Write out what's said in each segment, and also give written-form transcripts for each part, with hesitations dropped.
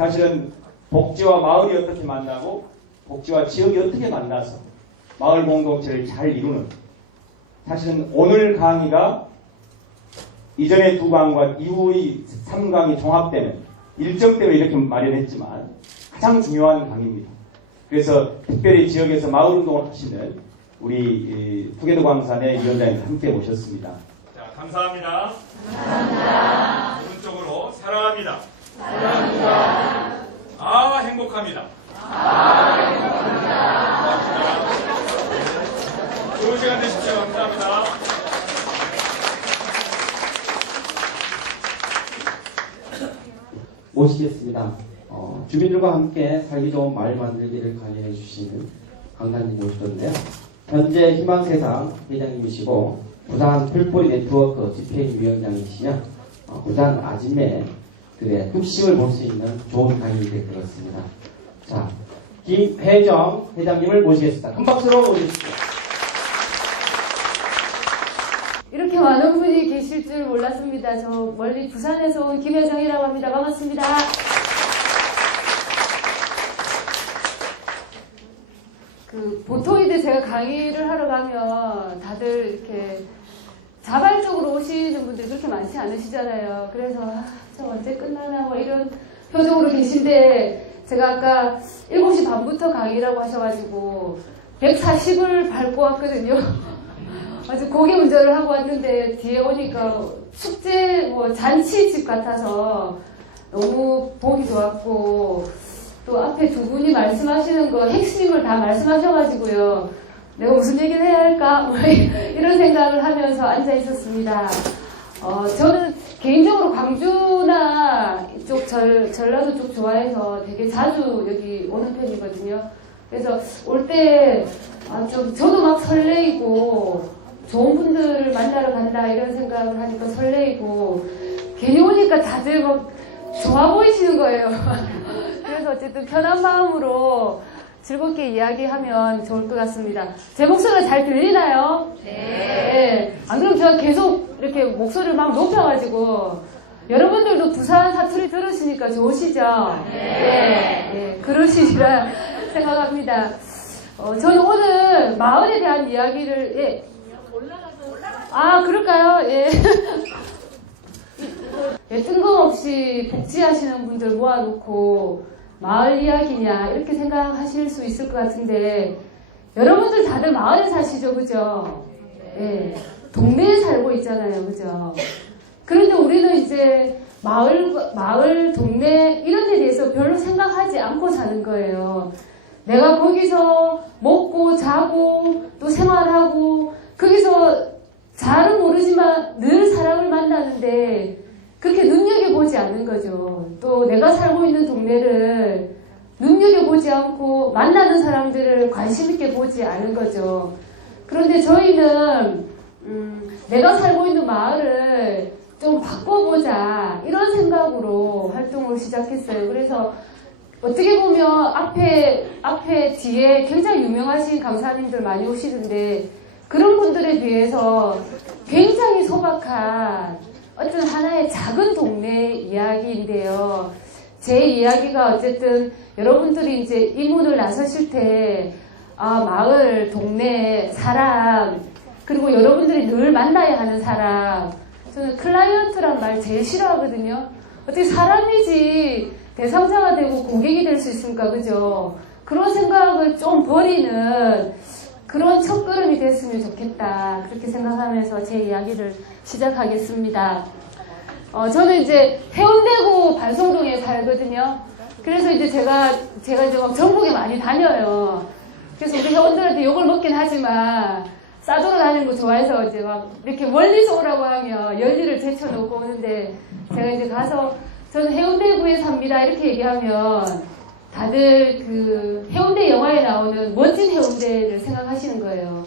사실은 복지와 마을이 어떻게 만나고 복지와 지역이 어떻게 만나서 마을 공동체를 잘 이루는, 사실은 오늘 강의가 이전의 두 강과 이후의 3강이 종합되는 일정 때문에 이렇게 마련했지만 가장 중요한 강의입니다. 그래서 특별히 지역에서 마을 운동을 하시는 우리 투게더 광산의 위원장님 함께 모셨습니다. 자, 감사합니다. 감사합니다. 오른쪽으로 사랑합니다. 사랑합니다. 아, 행복합니다. 아, 행복합니다. 고맙습니다. 좋은 시간 되십시오. 감사합니다. 모시겠습니다. 주민들과 함께 살기 좋은 마을 만들기를 관리해 주시는 강사님 모셨는데요. 현재 희망세상 회장님이시고 부산 풀뿌리 네트워크 집행위원장이시며 부산 아지매의 뚝심을 볼 수 있는 좋은 강의가 될 것 같습니다. 자, 김혜정 회장님을 모시겠습니다. 큰 박수로 모시겠습니다. 이렇게 많은 분이 계실 줄 몰랐습니다. 저 멀리 부산에서 온 김혜정이라고 합니다. 반갑습니다. 보통 이제 제가 강의를 하러 가면 다들 이렇게 자발적으로 오시는 분들이 그렇게 많지 않으시잖아요. 그래서 저 언제 끝나나 뭐 이런 표정으로 계신데, 제가 아까 7시 반부터 강의라고 하셔가지고 140을 밟고 왔거든요. 아주 고개 운전을 하고 왔는데 뒤에 오니까 축제 뭐 잔치집 같아서 너무 보기 좋았고, 또 앞에 두 분이 말씀하시는 거 핵심을 다 말씀하셔가지고요. 내가 무슨 얘기를 해야 할까? 뭐 이런 생각을 하면서 앉아 있었습니다. 저는 개인적으로 광주나 이쪽 전라도 쪽 좋아해서 되게 자주 여기 오는 편이거든요. 그래서 올 때 저도 막 설레이고 좋은 분들을 만나러 간다 이런 생각을 하니까 설레이고, 괜히 오니까 다들 막 좋아 보이시는 거예요. 그래서 어쨌든 편한 마음으로 즐겁게 이야기하면 좋을 것 같습니다. 제 목소리가 잘 들리나요? 네. 안 그러면 제가 계속 이렇게 목소리를 막 높여가지고, 여러분들도 부산 사투리 들으시니까 좋으시죠? 네. 그러시리라 생각합니다. 저는 오늘 마을에 대한 이야기를, 그럴까요? 뜬금없이 복지하시는 분들 모아놓고 마을 이야기냐 이렇게 생각하실 수 있을 것 같은데, 여러분들 다들 마을에 사시죠, 그죠? 동네에 살고 있잖아요, 그죠? 그런데 우리는 이제 마을, 동네 이런 데 대해서 별로 생각하지 않고 사는 거예요. 내가 거기서 먹고 자고 또 생활하고 거기서 잘은 모르지만 늘 사람을 만나는데 그렇게 눈여겨보지 않는 거죠. 또 내가 살고 있는 동네를 눈여겨보지 않고 만나는 사람들을 관심 있게 보지 않은 거죠. 그런데 저희는 내가 살고 있는 마을을 좀 바꿔보자 이런 생각으로 활동을 시작했어요. 그래서 어떻게 보면 앞에 뒤에 굉장히 유명하신 강사님들 많이 오시는데, 그런 분들에 비해서 굉장히 소박한 어떤 하나의 작은 동네 이야기인데요. 제 이야기가 어쨌든 여러분들이 이제 이 문을 나서실 때 마을, 동네, 사람 그리고 여러분들이 늘 만나야 하는 사람. 저는 클라이언트란 말 제일 싫어하거든요. 어떻게 사람이지 대상자가 되고 고객이 될 수 있습니까? 그죠? 그런 생각을 좀 버리는 그런 첫걸음이 됐으면 좋겠다. 그렇게 생각하면서 제 이야기를 시작하겠습니다. 저는 이제 해운대구 반송동에 살거든요. 그래서 이제 제가 이제 막 전국에 많이 다녀요. 그래서 우리 회원들한테 욕을 먹긴 하지만 싸돌아 다니는 거 좋아해서 이제 막 이렇게 멀리서 오라고 하면 열리를 제쳐놓고 오는데 제가 이제 가서 저는 해운대구에 삽니다 이렇게 얘기하면 다들 그 해운대 영화에 나오는 멋진 해운대를 생각하시는 거예요.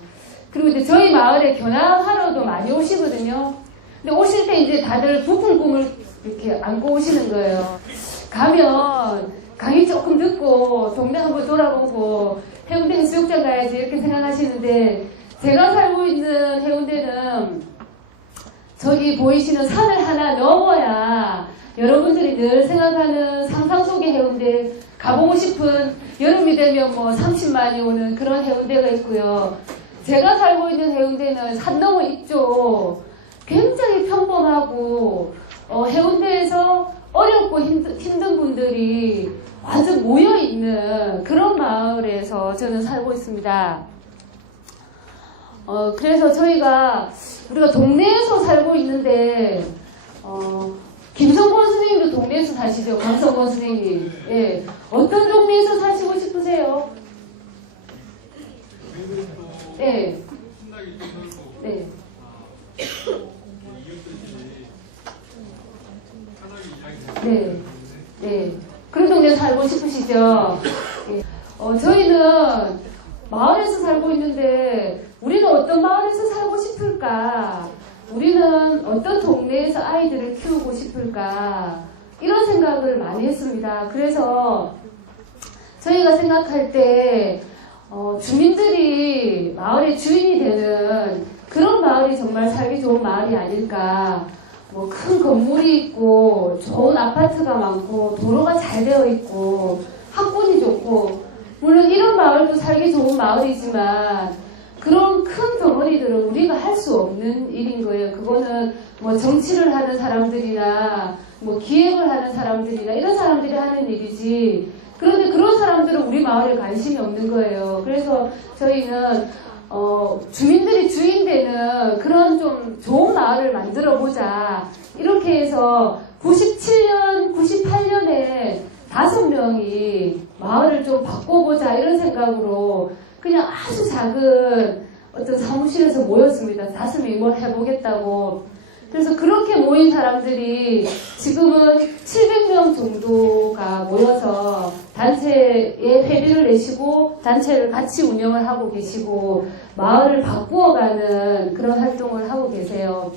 그리고 이제 저희 마을에 견학하러도 많이 오시거든요. 근데 오실 때 이제 다들 부푼 꿈을 이렇게 안고 오시는 거예요. 가면 강의 조금 듣고 동네 한번 돌아보고 해운대 해수욕장 가야지 이렇게 생각하시는데 제가 살고 있는 해운대는 저기 보이시는 산을 하나 넘어야 여러분들이 늘 생각하는 상상 속의 해운대 가보고 싶은 여름이 되면 뭐 30만이 오는 그런 해운대가 있고요. 제가 살고 있는 해운대는 산 너머 있죠. 굉장히 평범하고 해운대에서 어렵고 힘든 분들이 완전 모여있는 그런 마을에서 저는 살고 있습니다. 그래서 우리가 동네에서 살고 있는데 김성권 선생님도 동네에서 사시죠? 강성권 선생님. 예. 어떤 동네에서 사시고 싶으세요? 예. 네. 네. 네. 그런 동네에 살고 싶으시죠? 예. 저희는 마을에서 살고 있는데 우리는 어떤 마을에서 살고 싶을까? 우리는 어떤 동네에서 아이들을 키우고 싶을까? 이런 생각을 많이 했습니다. 그래서 저희가 생각할 때 주민들이 마을의 주인이 되는 그런 마을이 정말 살기 좋은 마을이 아닐까. 뭐 큰 건물이 있고 좋은 아파트가 많고 도로가 잘 되어 있고 학군이 좋고 물론 이런 마을도 살기 좋은 마을이지만 그런 큰 덩어리들은 우리가 할 수 없는 일인 거예요. 그거는 뭐 정치를 하는 사람들이나 뭐 기획을 하는 사람들이나 이런 사람들이 하는 일이지. 그런데 그런 사람들은 우리 마을에 관심이 없는 거예요. 그래서 저희는 주민들이 주인 되는 그런 좀 좋은 마을을 만들어 보자. 이렇게 해서 97년, 98년에 5명이 마을을 좀 바꿔보자 이런 생각으로 그냥 아주 작은 어떤 사무실에서 모였습니다. 5명이 뭘 해보겠다고. 그래서 그렇게 모인 사람들이 지금은 700명 정도가 모여서 단체에 회비를 내시고 단체를 같이 운영을 하고 계시고 마을을 바꾸어가는 그런 활동을 하고 계세요.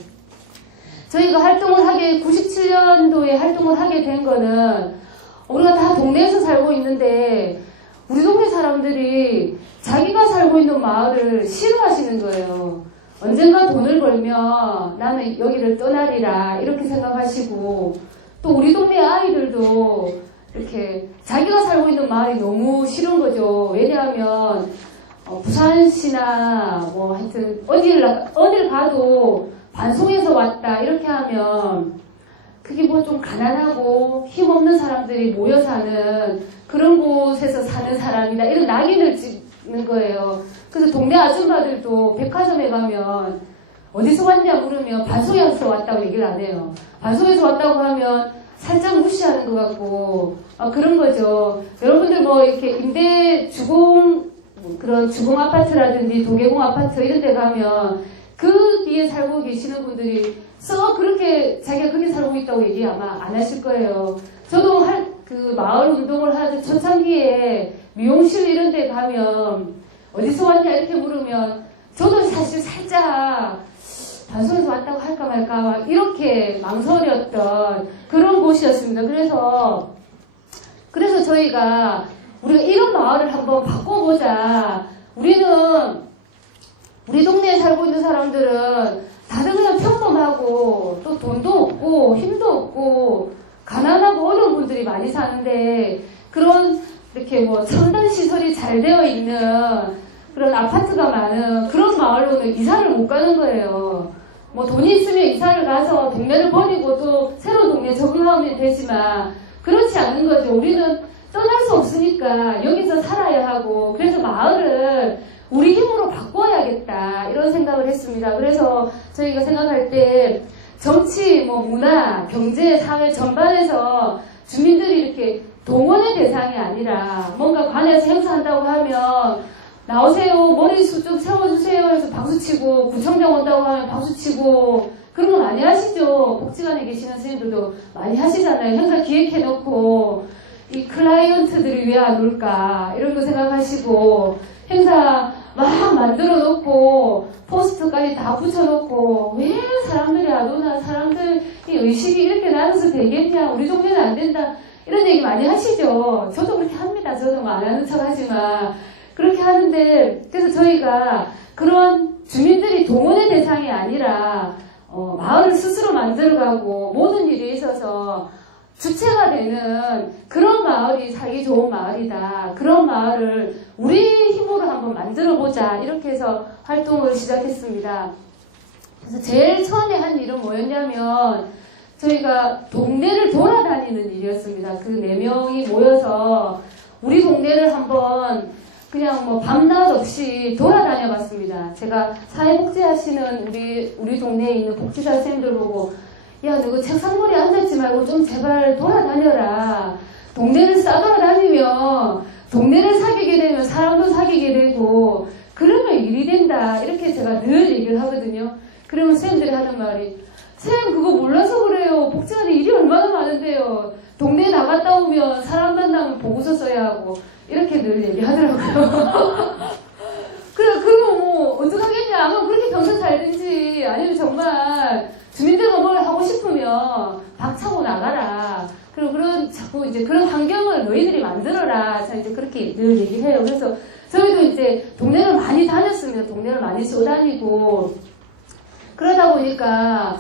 저희가 97년도에 활동을 하게 된 거는 우리가 다 동네에서 살고 있는데 우리 동네 사람들이 자기가 살고 있는 마을을 싫어하시는 거예요. 언젠가 돈을 벌면 나는 여기를 떠나리라 이렇게 생각하시고 또 우리 동네 아이들도 이렇게 자기가 살고 있는 마을이 너무 싫은 거죠. 왜냐하면 부산시나 뭐 하여튼 어딜 가도 반송해서 왔다 이렇게 하면 그게 뭐 좀 가난하고 힘없는 사람들이 모여 사는 그런 곳에서 사는 사람이다 이런 낙인을 찍는 거예요. 그래서 동네 아줌마들도 백화점에 가면 어디서 왔냐 물으면 반송에서 왔다고 얘기를 안 해요. 반송에서 왔다고 하면 살짝 무시하는 것 같고 그런 거죠. 여러분들 뭐 이렇게 임대 그런 주공 아파트라든지 도계공 아파트 이런 데 가면 그 뒤에 살고 계시는 분들이 그렇게 자기가 그렇게 살고 있다고 얘기 아마 안 하실 거예요. 저도 그 마을 운동을 하는 초창기에 미용실 이런 데 가면 어디서 왔냐 이렇게 물으면 저도 사실 살짝 반송에서 왔다고 할까 말까 막 이렇게 망설였던 그런 곳이었습니다. 그래서 저희가 우리가 이런 마을을 한번 바꿔보자. 우리 동네에 살고 있는 사람들은 다들 그냥 평범하고 또 돈도 없고 힘도 없고 가난하고 어려운 분들이 많이 사는데 그런 이렇게 뭐 첨단 시설이 잘 되어 있는 그런 아파트가 많은 그런 마을로는 이사를 못 가는 거예요. 뭐 돈이 있으면 이사를 가서 동네를 버리고 또 새로운 동네에 적응하면 되지만 그렇지 않은 거죠. 우리는 떠날 수 없으니까 여기서 살아야 하고 그래서 마을을 우리 힘으로 바꿔야겠다 이런 생각을 했습니다. 그래서 저희가 생각할 때 정치, 뭐 문화, 경제, 사회 전반에서 주민들이 이렇게 동원의 대상이 아니라 뭔가 관에서 행사한다고 하면 나오세요, 머리숱 좀 세워주세요 해서 박수치고 구청장 온다고 하면 박수치고 그런 거 많이 하시죠. 복지관에 계시는 선생님들도 많이 하시잖아요. 행사 기획해놓고 이 클라이언트들이 왜 안 올까 이런 거 생각하시고 행사 막 만들어 놓고 포스터까지 다 붙여놓고 왜 사람들이 안 오나 사람들 이 의식이 이렇게 나눠서 되겠냐 우리 동네는 안 된다 이런 얘기 많이 하시죠. 저도 그렇게 합니다. 저도 뭐 안 하는 척 하지만 그렇게 하는데 그래서 저희가 그런 주민들이 동원의 대상이 아니라 마을을 스스로 만들어가고 모든 일에 있어서 주체가 되는 그런 마을이 살기 좋은 마을이다. 그런 마을을 우리 힘으로 한번 만들어보자. 이렇게 해서 활동을 시작했습니다. 그래서 제일 처음에 한 일은 뭐였냐면 저희가 동네를 돌아다니는 일이었습니다. 그 4명이 모여서 우리 동네를 한번 그냥 뭐 밤낮 없이 돌아다녀 봤습니다. 제가 사회복지 하시는 우리 동네에 있는 복지사 선생님들 보고 야, 너 책상머리에 앉았지 말고 좀 제발 돌아다녀라. 동네를 싸돌아다니면 동네를 사귀게 되면 사람도 사귀게 되고 그러면 일이 된다. 이렇게 제가 늘 얘기를 하거든요. 그러면 선생님들이 하는 말이 선생님 그거 몰라서 그래요. 복지관에 일이 얼마나 많은데요. 동네에 나갔다 오면 사람 만나면 보고서 써야 하고 이렇게 늘 얘기하더라고요. 그럼 뭐 어떡하겠냐. 그럼 그렇게 병사 살든지 아니면 정말 주민들과 뭘 하고 싶으면 박차고 나가라. 그리고 자꾸 이제 그런 환경을 너희들이 만들어라. 자, 이제 그렇게 늘 얘기해요. 그래서 저희도 이제 동네를 많이 다녔습니다. 동네를 많이 쏘다니고. 그러다 보니까,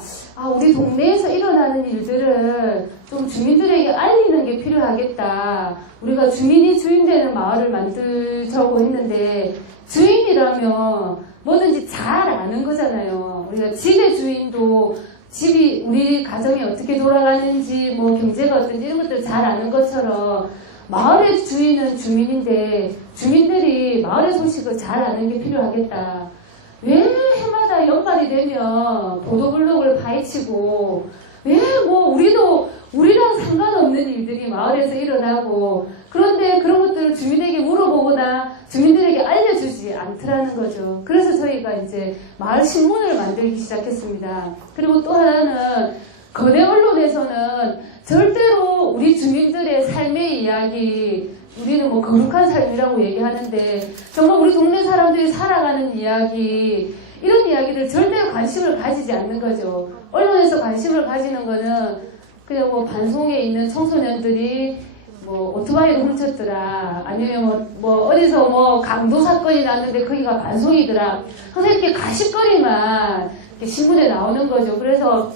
우리 동네에서 일어나는 일들을 좀 주민들에게 알리는 게 필요하겠다. 우리가 주민이 주인되는 마을을 만들자고 했는데, 주인이라면 뭐든지 잘 아는 거잖아요. 우리가 집의 주인도 집이 우리 가정이 어떻게 돌아가는지 뭐 경제가 어떤지 이런 것들 잘 아는 것처럼 마을의 주인은 주민인데 주민들이 마을의 소식을 잘 아는 게 필요하겠다. 왜 해마다 연말이 되면 보도블록을 파헤치고 왜 뭐 우리랑 상관없는 일들이 마을에서 일어나고 그런데 그런 것들을 주민에게 물어보거나 주민들에게 알려주지 않더라는 거죠. 그래서 저희가 이제 마을 신문을 만들기 시작했습니다. 그리고 또 하나는 거대 언론에서는 절대로 우리 주민들의 삶의 이야기 우리는 뭐 거룩한 삶이라고 얘기하는데 정말 우리 동네 사람들이 살아가는 이야기 이런 이야기를 절대 관심을 가지지 않는 거죠. 언론에서 관심을 가지는 거는 그냥 뭐 반송에 있는 청소년들이 뭐 오토바이를 훔쳤더라 아니면 뭐 어디서 뭐 강도 사건이 났는데 거기가 반송이더라 항상 이렇게 가십거리만 이렇게 신문에 나오는 거죠. 그래서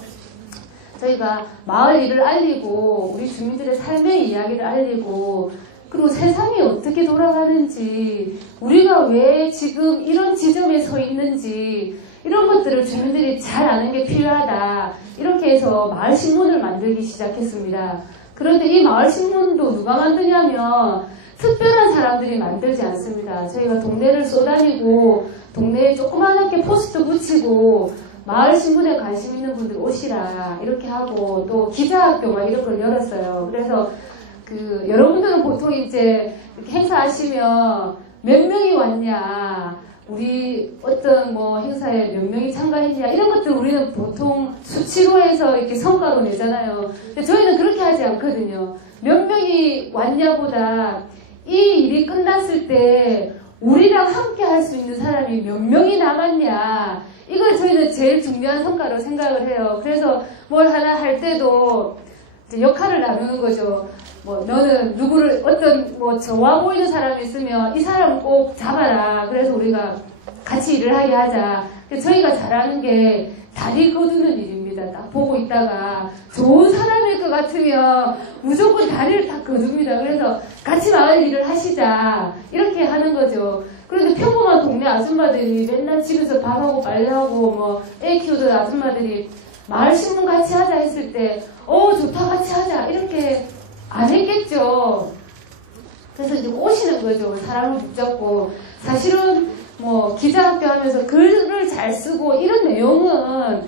저희가 마을 일을 알리고 우리 주민들의 삶의 이야기를 알리고 그리고 세상이 어떻게 돌아가는지 우리가 왜 지금 이런 지점에 서 있는지 이런 것들을 주민들이 잘 아는 게 필요하다. 이렇게 해서 마을 신문을 만들기 시작했습니다. 그런데 이 마을 신문도 누가 만드냐면 특별한 사람들이 만들지 않습니다. 저희가 동네를 쏘다니고 동네에 조그맣게 포스터 붙이고 마을 신문에 관심 있는 분들 오시라 이렇게 하고 또 기자학교 막 이런 걸 열었어요. 그래서 여러분들은 보통 이제 이렇게 행사하시면 몇 명이 왔냐, 우리 어떤 뭐 행사에 몇 명이 참가했냐 이런 것들 우리는 보통 수치로 해서 이렇게 성과로 내잖아요. 근데 저희는 그렇게 하지 않거든요. 몇 명이 왔냐보다 이 일이 끝났을 때 우리랑 함께 할 수 있는 사람이 몇 명이 남았냐 이걸 저희는 제일 중요한 성과로 생각을 해요. 그래서 뭘 하나 할 때도 이제 역할을 나누는 거죠. 뭐 너는 누구를 어떤 뭐 좋아 보이는 사람이 있으면 이 사람 꼭 잡아라. 그래서 우리가 같이 일을 하게 하자. 저희가 잘하는 게 다리 거두는 일입니다. 딱 보고 있다가 좋은 사람일 것 같으면 무조건 다리를 딱 거둡니다. 그래서 같이 마을 일을 하시자 이렇게 하는 거죠. 그런데 평범한 동네 아줌마들이 맨날 집에서 밥하고 빨래하고 뭐 애 키우던 아줌마들이 마을 신문 같이 하자 했을 때 좋다 같이 하자 이렇게 안 했겠죠. 그래서 이제 오시는 거죠. 사람을 붙잡고. 사실은 뭐 기자학교 하면서 글을 잘 쓰고 이런 내용은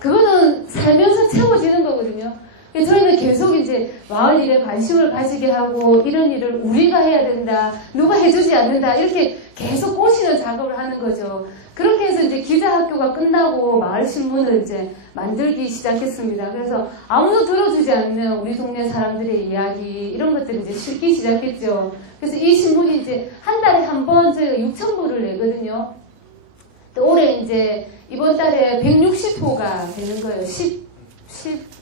그거는 살면서 채워지는 거거든요. 저희는 계속 이제 마을 일에 관심을 가지게 하고 이런 일을 우리가 해야 된다, 누가 해주지 않는다 이렇게 계속 꼬시는 작업을 하는 거죠. 그렇게 해서 이제 기자학교가 끝나고 마을 신문을 이제 만들기 시작했습니다. 그래서 아무도 들어주지 않는 우리 동네 사람들의 이야기 이런 것들을 이제 실기 시작했죠. 그래서 이 신문이 이제 한 달에 한 번 저희가 6,000부를 내거든요. 또 올해 이제 이번 달에 160호가 되는 거예요.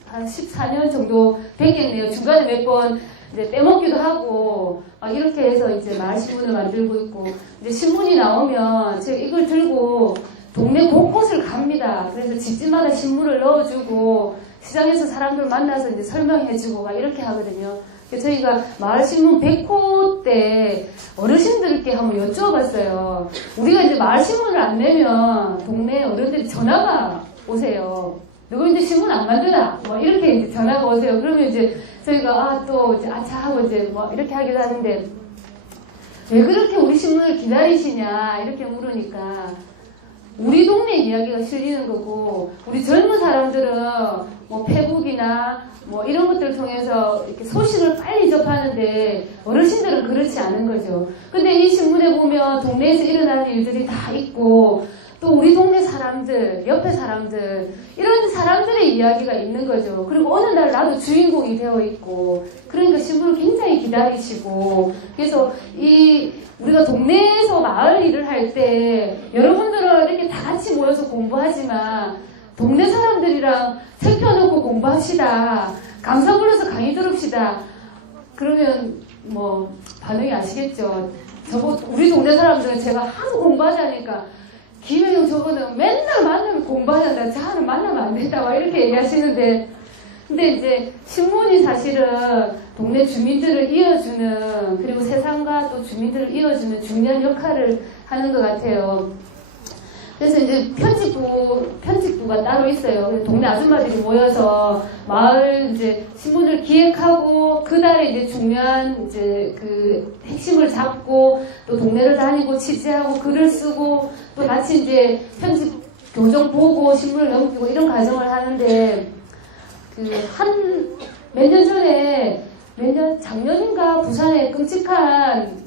한 14년 정도 되겠네요. 중간에 몇 번 빼먹기도 하고 이렇게 해서 이제 마을 신문을 만들고 있고, 이제 신문이 나오면 제가 이걸 들고 동네 곳곳을 갑니다. 그래서 집집마다 신문을 넣어주고 시장에서 사람들 만나서 이제 설명해주고 막 이렇게 하거든요. 저희가 마을 신문 100호 때 어르신들께 한번 여쭤봤어요. 우리가 이제 마을 신문을 안 내면 동네 어른들이 전화가 오세요. 누구인데 신문 안 만드나? 뭐 이렇게 이제 전화가 오세요. 그러면 이제 저희가 또 이제 아차 하고 이제 뭐 이렇게 하기도 하는데, 왜 그렇게 우리 신문을 기다리시냐 이렇게 물으니까 우리 동네 이야기가 실리는 거고, 우리 젊은 사람들은 뭐 페북이나 뭐 이런 것들을 통해서 이렇게 소식을 빨리 접하는데 어르신들은 그렇지 않은 거죠. 근데 이 신문에 보면 동네에서 일어나는 일들이 다 있고, 또 우리 동네 사람들, 옆에 사람들, 이런 사람들의 이야기가 있는 거죠. 그리고 어느 날 나도 주인공이 되어 있고, 그러니까 신문을 굉장히 기다리시고, 그래서 우리가 동네에서 마을 일을 할 때 여러분들은 이렇게 다 같이 모여서 공부하지만 동네 사람들이랑 책 펴놓고 공부합시다. 강사 불러서 강의 들읍시다. 그러면 뭐 반응이 아시겠죠. 우리 동네 사람들은 제가 하도 공부하자니까 김혜영 저거는 맨날 만나면 공부하자는데 저는 만나면 안 된다 막 이렇게 얘기하시는데, 근데 이제 신문이 사실은 동네 주민들을 이어주는, 그리고 세상과 또 주민들을 이어주는 중요한 역할을 하는 것 같아요. 그래서 이제 편집부가 따로 있어요. 그래서 동네 아줌마들이 모여서 마을 이제 신문을 기획하고, 그달에 이제 중요한 이제 그 핵심을 잡고, 또 동네를 다니고 취재하고 글을 쓰고, 또 같이 이제 편집 교정 보고 신문을 넘기고 이런 과정을 하는데, 몇 년 전에, 작년인가 부산에 끔찍한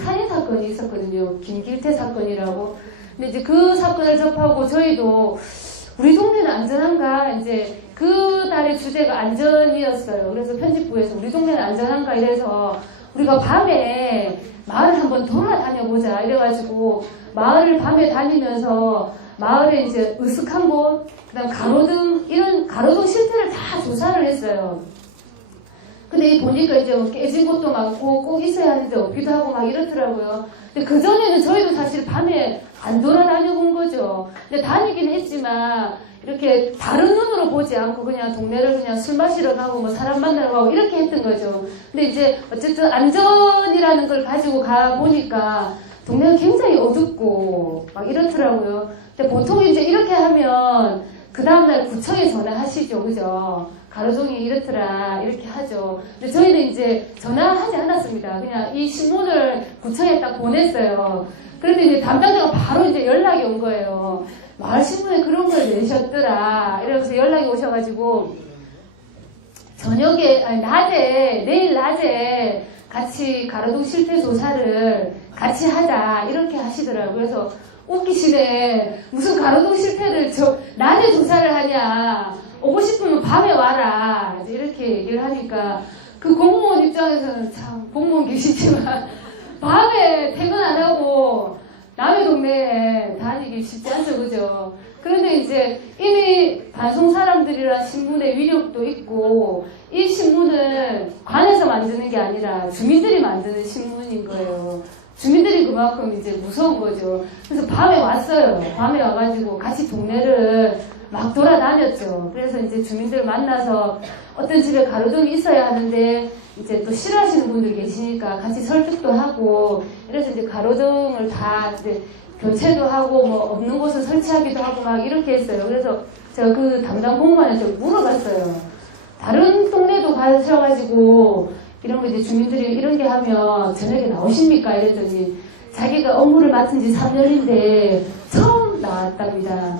살인 사건이 있었거든요. 김길태 사건이라고. 근데 이제 그 사건을 접하고 저희도 우리 동네는 안전한가, 이제 그 달의 주제가 안전이었어요. 그래서 편집부에서 우리 동네는 안전한가 이래서 우리가 밤에 마을을 한번 돌아다녀보자 이래가지고 마을을 밤에 다니면서 마을에 이제 으슥한 곳, 그다음 가로등, 이런 가로등 실태를 다 조사를 했어요. 근데 보니까 이제 깨진 곳도 많고 꼭 있어야 하는데 없기도 하고 막 이렇더라고요. 근데 그전에는 저희도 사실 밤에 안 돌아다녀 본 거죠. 근데 다니긴 했지만 이렇게 다른 눈으로 보지 않고 그냥 동네를 그냥 술 마시러 가고 뭐 사람 만나러 가고 이렇게 했던 거죠. 근데 이제 어쨌든 안전이라는 걸 가지고 가 보니까 동네가 굉장히 어둡고 막 이렇더라고요. 근데 보통 이제 이렇게 하면 그 다음날 구청에 전화하시죠. 그죠? 가로등이 이렇더라 이렇게 하죠. 근데 저희는 이제 전화하지 않았습니다. 그냥 이 신문을 구청에 딱 보냈어요. 그런데 이제 담당자가 바로 이제 연락이 온 거예요. 마을 신문에 그런 걸 내셨더라 이러면서 연락이 오셔가지고 내일 낮에 같이 가로등 실태 조사를 같이 하자 이렇게 하시더라고요. 그래서 웃기시네. 무슨 가로등 실태를 낮에 조사를 하냐. 오고 싶으면 밤에 와라. 이제 이렇게 얘기를 하니까 그 공무원 입장에서는 참 공무원 계시지만 밤에 퇴근 안 하고 남의 동네에 다니기 쉽지 않죠. 그죠? 그런데 이제 이미 방송 사람들이란 신문의 위력도 있고 이 신문은 관에서 만드는 게 아니라 주민들이 만드는 신문인 거예요. 주민들이 그만큼 이제 무서운 거죠. 그래서 밤에 왔어요. 밤에 와가지고 같이 동네를 막 돌아다녔죠. 그래서 이제 주민들 만나서 어떤 집에 가로등이 있어야 하는데 이제 또 싫어하시는 분들 계시니까 같이 설득도 하고 이래서 이제 가로등을 다 이제 교체도 하고 뭐 없는 곳을 설치하기도 하고 막 이렇게 했어요. 그래서 제가 그 담당 공무원한테 물어봤어요. 다른 동네도 가셔가지고 이런 거 이제 주민들이 이런 게 하면 저녁에 나오십니까? 이랬더니 자기가 업무를 맡은 지 3년인데 처음 나왔답니다.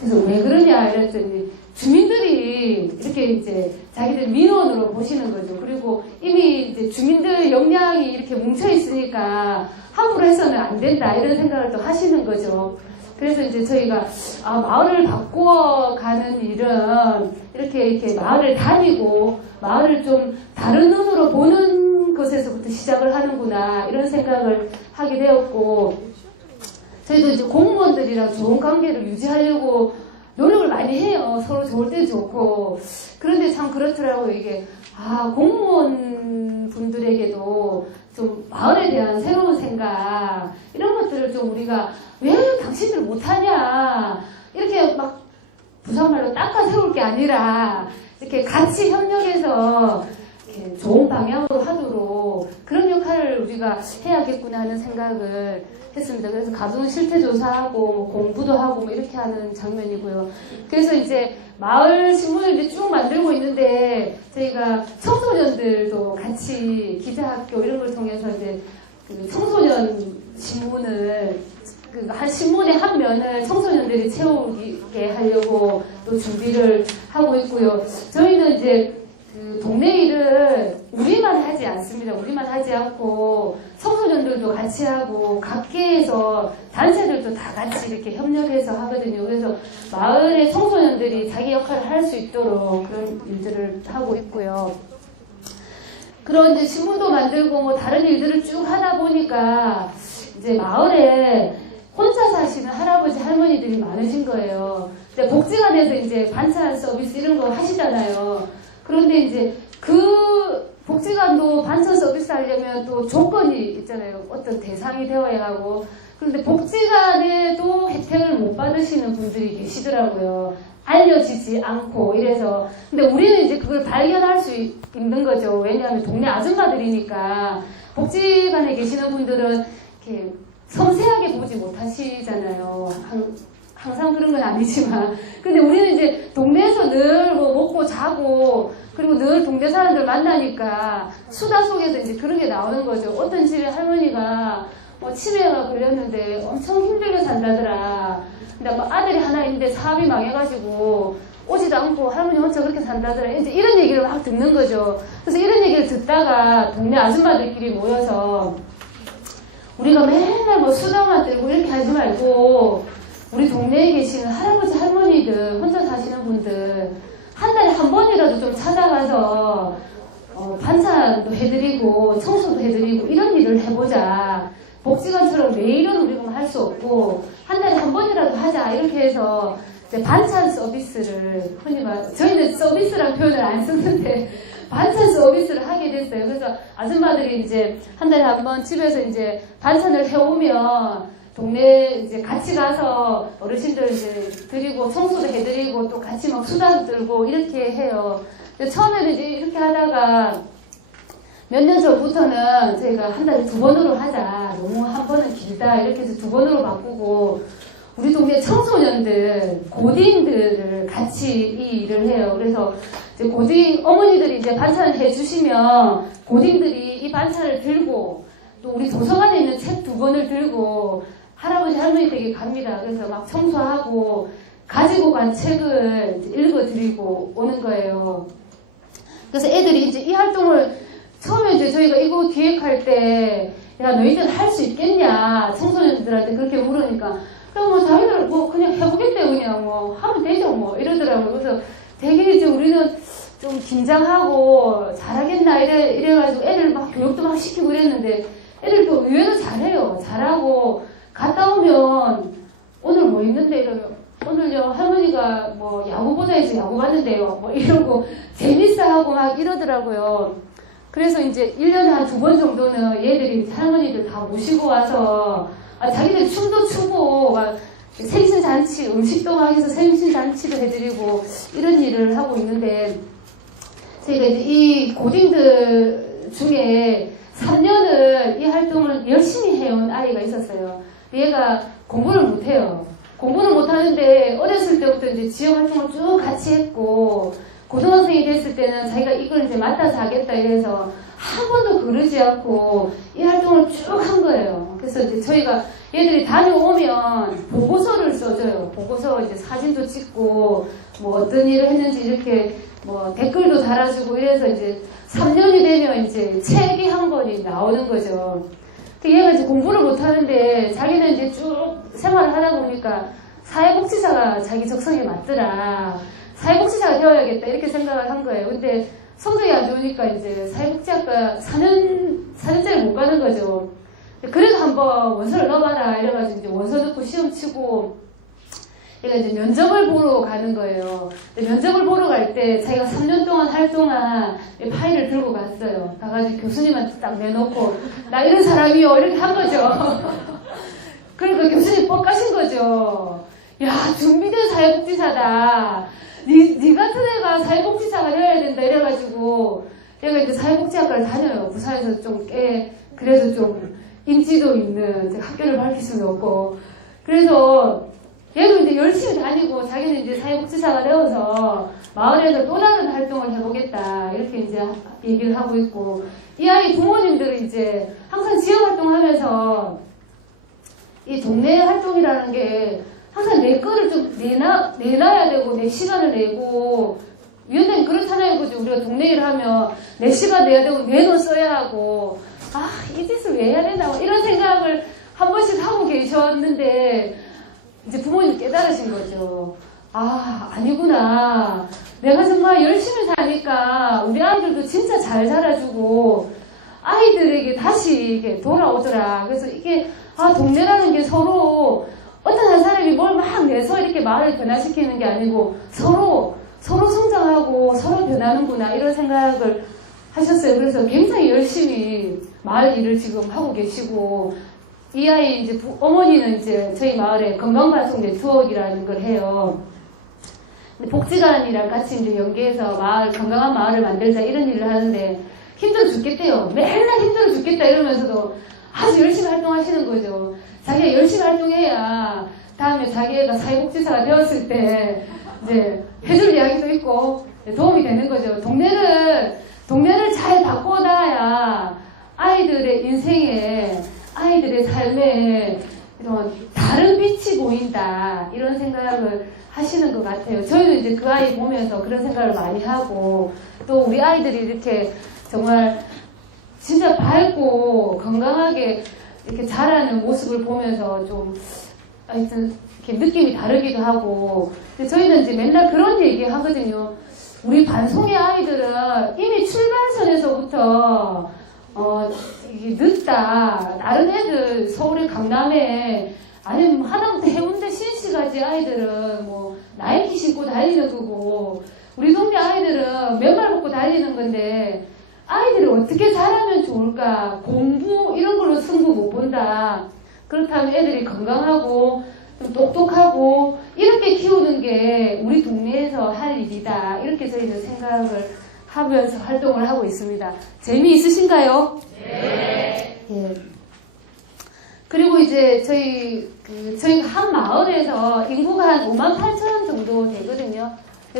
그래서 왜 그러냐 이랬더니 주민들이 이렇게 이제 자기들 민원으로 보시는 거죠. 그리고 이미 이제 주민들 역량이 이렇게 뭉쳐 있으니까 함부로 해서는 안 된다 이런 생각을 또 하시는 거죠. 그래서 이제 저희가 마을을 바꾸어가는 일은 이렇게 마을을 다니고 마을을 좀 다른 눈으로 보는 것에서부터 시작을 하는구나 이런 생각을 하게 되었고 저희도 이제 공무원들이랑 좋은 관계를 유지하려고 노력을 많이 해요. 서로 좋을 때 좋고 그런데 참 그렇더라고요. 이게 공무원 분들에게도 좀 마을에 대한 새로운 생각 이런 것들을 좀 우리가 왜 당신들 못하냐 이렇게 막 부산말로 닦아 세울 게 아니라 이렇게 같이 협력해서 이렇게 좋은 방향으로 하도록 그런 역할을 우리가 해야겠구나 하는 생각을 했습니다. 그래서 가정 실태 조사하고 뭐 공부도 하고 뭐 이렇게 하는 장면이고요. 그래서 이제 마을 신문을 이제 쭉 만들고 있는데 저희가 청소년들도 같이 기자학교 이런 걸 통해서 이제 그 청소년 신문을 한 신문의 한 면을 청소년들이 채우게 하려고 또 준비를 하고 있고요. 저희는 이제 그 동네 일을 우리만 하지 않습니다. 우리만 하지 않고 청소년들도 같이 하고 각계에서 단체들도 다 같이 이렇게 협력해서 하거든요. 그래서 마을의 청소년들이 자기 역할을 할 수 있도록 그런 일들을 하고 있고요. 그런 이제 신문도 만들고 뭐 다른 일들을 쭉 하다 보니까 이제 마을에 혼자 사시는 할아버지 할머니들이 많으신 거예요. 복지관에서 이제 반찬 서비스 이런 거 하시잖아요. 그런데 이제 그 복지관도 반찬 서비스 하려면 또 조건이 있잖아요. 어떤 대상이 되어야 하고. 그런데 복지관에도 혜택을 못 받으시는 분들이 계시더라고요. 알려지지 않고 이래서. 근데 우리는 이제 그걸 발견할 수 있는 거죠. 왜냐하면 동네 아줌마들이니까 복지관에 계시는 분들은 이렇게 섬세하게 보지 못하시잖아요. 항상 그런 건 아니지만. 근데 우리는 이제 동네에서 늘 뭐 먹고 자고, 그리고 늘 동네 사람들 만나니까 수다 속에서 이제 그런 게 나오는 거죠. 어떤 집에 할머니가 뭐 치매가 걸렸는데 엄청 힘들게 산다더라. 근데 뭐 아들이 하나 있는데 사업이 망해가지고 오지도 않고 할머니 혼자 그렇게 산다더라. 이제 이런 얘기를 막 듣는 거죠. 그래서 이런 얘기를 듣다가 동네 아줌마들끼리 모여서 우리가 맨날 뭐 수다만 떨고 이렇게 하지 말고 우리 동네에 계시는 할아버지 할머니들 혼자 사시는 분들 한 달에 한 번이라도 좀 찾아가서 반찬도 해드리고 청소도 해드리고 이런 일을 해보자. 복지관처럼 매일은 우리가 할 수 없고 한 달에 한 번이라도 하자 이렇게 해서 이제 반찬 서비스를 흔히 저희는 서비스란 표현을 안 쓰는데 반찬 서비스를 하게 됐어요. 그래서 아줌마들이 이제 한 달에 한 번 집에서 이제 반찬을 해오면 동네 이제 같이 가서 어르신들 이제 드리고 청소도 해드리고 또 같이 막 수다도 들고 이렇게 해요. 근데 처음에는 이제 이렇게 하다가 몇 년 전부터는 저희가 한 달에 2번으로 하자. 너무 한 번은 길다. 이렇게 해서 2번으로 바꾸고 우리 동네 청소년들, 고딩들을 같이 이 일을 해요. 그래서 이제 고딩 어머니들이 이제 반찬을 해주시면 고딩들이 이 반찬을 들고 또 우리 도서관에 있는 책 2권을 들고 할아버지 할머니 댁에 갑니다. 그래서 막 청소하고 가지고 간 책을 이제 읽어드리고 오는 거예요. 그래서 애들이 이제 이 활동을 처음에 이제 저희가 이거 기획할 때 야 너희들 할 수 있겠냐 청소년들한테 그렇게 물으니까 그럼 뭐 자기들 뭐 그냥 해보겠대 그냥 뭐 하면 되죠 뭐 이러더라고요. 그래서 되게 이제 우리는 좀 긴장하고 잘하겠나 이래가지고 애들 막 교육도 막 시키고 이랬는데 애들 또 의외로 잘해요. 잘하고 갔다 오면 오늘 뭐 있는데 이러면 오늘요 할머니가 뭐 야구보자에서 야구 봤는데요 뭐 이러고 재밌어 하고 막 이러더라고요. 그래서 이제 1년에 한 2번 정도는 얘들이 할머니들 다 모시고 와서 자기들 춤도 추고 막 생신잔치, 음식동학에서 생신잔치도 해드리고 이런 일을 하고 있는데 저희가 이제 이 고딩들 중에 3년을 이 활동을 열심히 해온 아이가 있었어요. 얘가 공부를 못해요. 공부를 못하는데 어렸을 때부터 이제 지역 활동을 쭉 같이 했고 고등학생이 됐을 때는 자기가 이걸 이제 맡아서 하겠다 이래서 한 번도 그러지 않고 이 활동을 쭉 한 거예요. 그래서 이제 저희가 얘들이 다녀오면 보고서를 써줘요. 보고서 이제 사진도 찍고 뭐 어떤 일을 했는지 이렇게 뭐 댓글도 달아주고 이래서 이제 3년이 되면 이제 책이 한 권이 나오는 거죠. 얘가 이제 공부를 못하는데 자기는 이제 쭉 생활을 하다 보니까 사회복지사가 자기 적성에 맞더라. 사회복지사가 되어야겠다 이렇게 생각을 한 거예요. 근데 성적이 안 좋으니까 이제 사회복지학과 4년짜리 못 가는 거죠. 그래도 한번 원서를 넣어봐라 이래가지고 이제 원서 넣고 시험 치고 얘가 이제 면접을 보러 가는 거예요. 면접을 보러 갈 때 자기가 3년 동안 할 동안 파일을 들고 갔어요. 가가지고 교수님한테 딱 내놓고 나 이런 사람이요 이렇게 한 거죠. 그러니까 교수님 뻑가신 거죠. 야 준비된 사회복지사다. 니 같은 애가 사회복지사가 되어야 된다 이래가지고 얘가 이제 사회복지학과를 다녀요. 부산에서 좀 꽤 그래도 좀 인지도 있는 학교를 밝힐 수는 없고 그래서 얘도 이제 열심히 다니고 자기는 이제 사회복지사가 되어서 마을에서 또 다른 활동을 해보겠다 이렇게 이제 얘기를 하고 있고 이 아이 부모님들은 이제 항상 지역 활동하면서 이 동네 활동이라는 게 항상 내 거를 좀 내놔야 되고 내 시간을 내고 위원장님 그렇잖아요. 그죠? 우리가 동네 일을 하면 내 시간 내야 되고 내 돈 써야 하고 이 짓을 왜 해야 되나 이런 생각을 한 번씩 하고 계셨는데 이제 부모님 깨달으신 거죠. 아니구나. 내가 정말 열심히 사니까 우리 아이들도 진짜 잘 자라주고 아이들에게 다시 이게 돌아오더라. 그래서 이게 동네라는 게 서로 어떤 한 사람이 뭘 막 내서 이렇게 마을을 변화시키는 게 아니고 서로 성장하고 서로 변하는구나 이런 생각을 하셨어요. 그래서 굉장히 열심히 마을 일을 지금 하고 계시고 이 아이 이제 어머니는 이제 저희 마을에 건강방송 네트워크라는 걸 해요. 복지관이랑 같이 이제 연계해서 건강한 마을을 만들자 이런 일을 하는데 힘들어 죽겠대요. 맨날 힘들어 죽겠다 이러면서도 아주 열심히 활동하시는 거죠. 자기가 열심히 활동해야 다음에 자기가 사회복지사가 되었을 때 이제 해줄 이야기도 있고 도움이 되는 거죠. 동네를 잘 바꿔놔야 아이들의 인생에 아이들의 삶에 이런 다른 빛이 보인다 이런 생각을 하시는 것 같아요. 저희도 이제 그 아이 보면서 그런 생각을 많이 하고 또 우리 아이들이 이렇게 정말 진짜 밝고 건강하게 이렇게 자라는 모습을 보면서 좀 하여튼 이렇게 느낌이 다르기도 하고 근데 저희는 이제 맨날 그런 얘기 하거든요. 우리 반송의 아이들은 이미 출발선에서부터 이게 늦다. 다른 애들 서울에 강남에 아니면 하다못해 해운대 신시가지 아이들은 뭐 나이키 신고 달리는 거고 우리 동네 아이들은 맨발 벗고 달리는 건데 아이들이 어떻게 자라면 좋을까? 공부 이런 걸로 승부 못 본다. 그렇다면 애들이 건강하고 좀 똑똑하고 이렇게 키우는 게 우리 동네에서 할 일이다. 이렇게 저희는 생각을 하면서 활동을 하고 있습니다. 재미있으신가요? 네. 예. 그리고 이제 저희가 한 마을에서 인구가 한 58,000 정도 되거든요.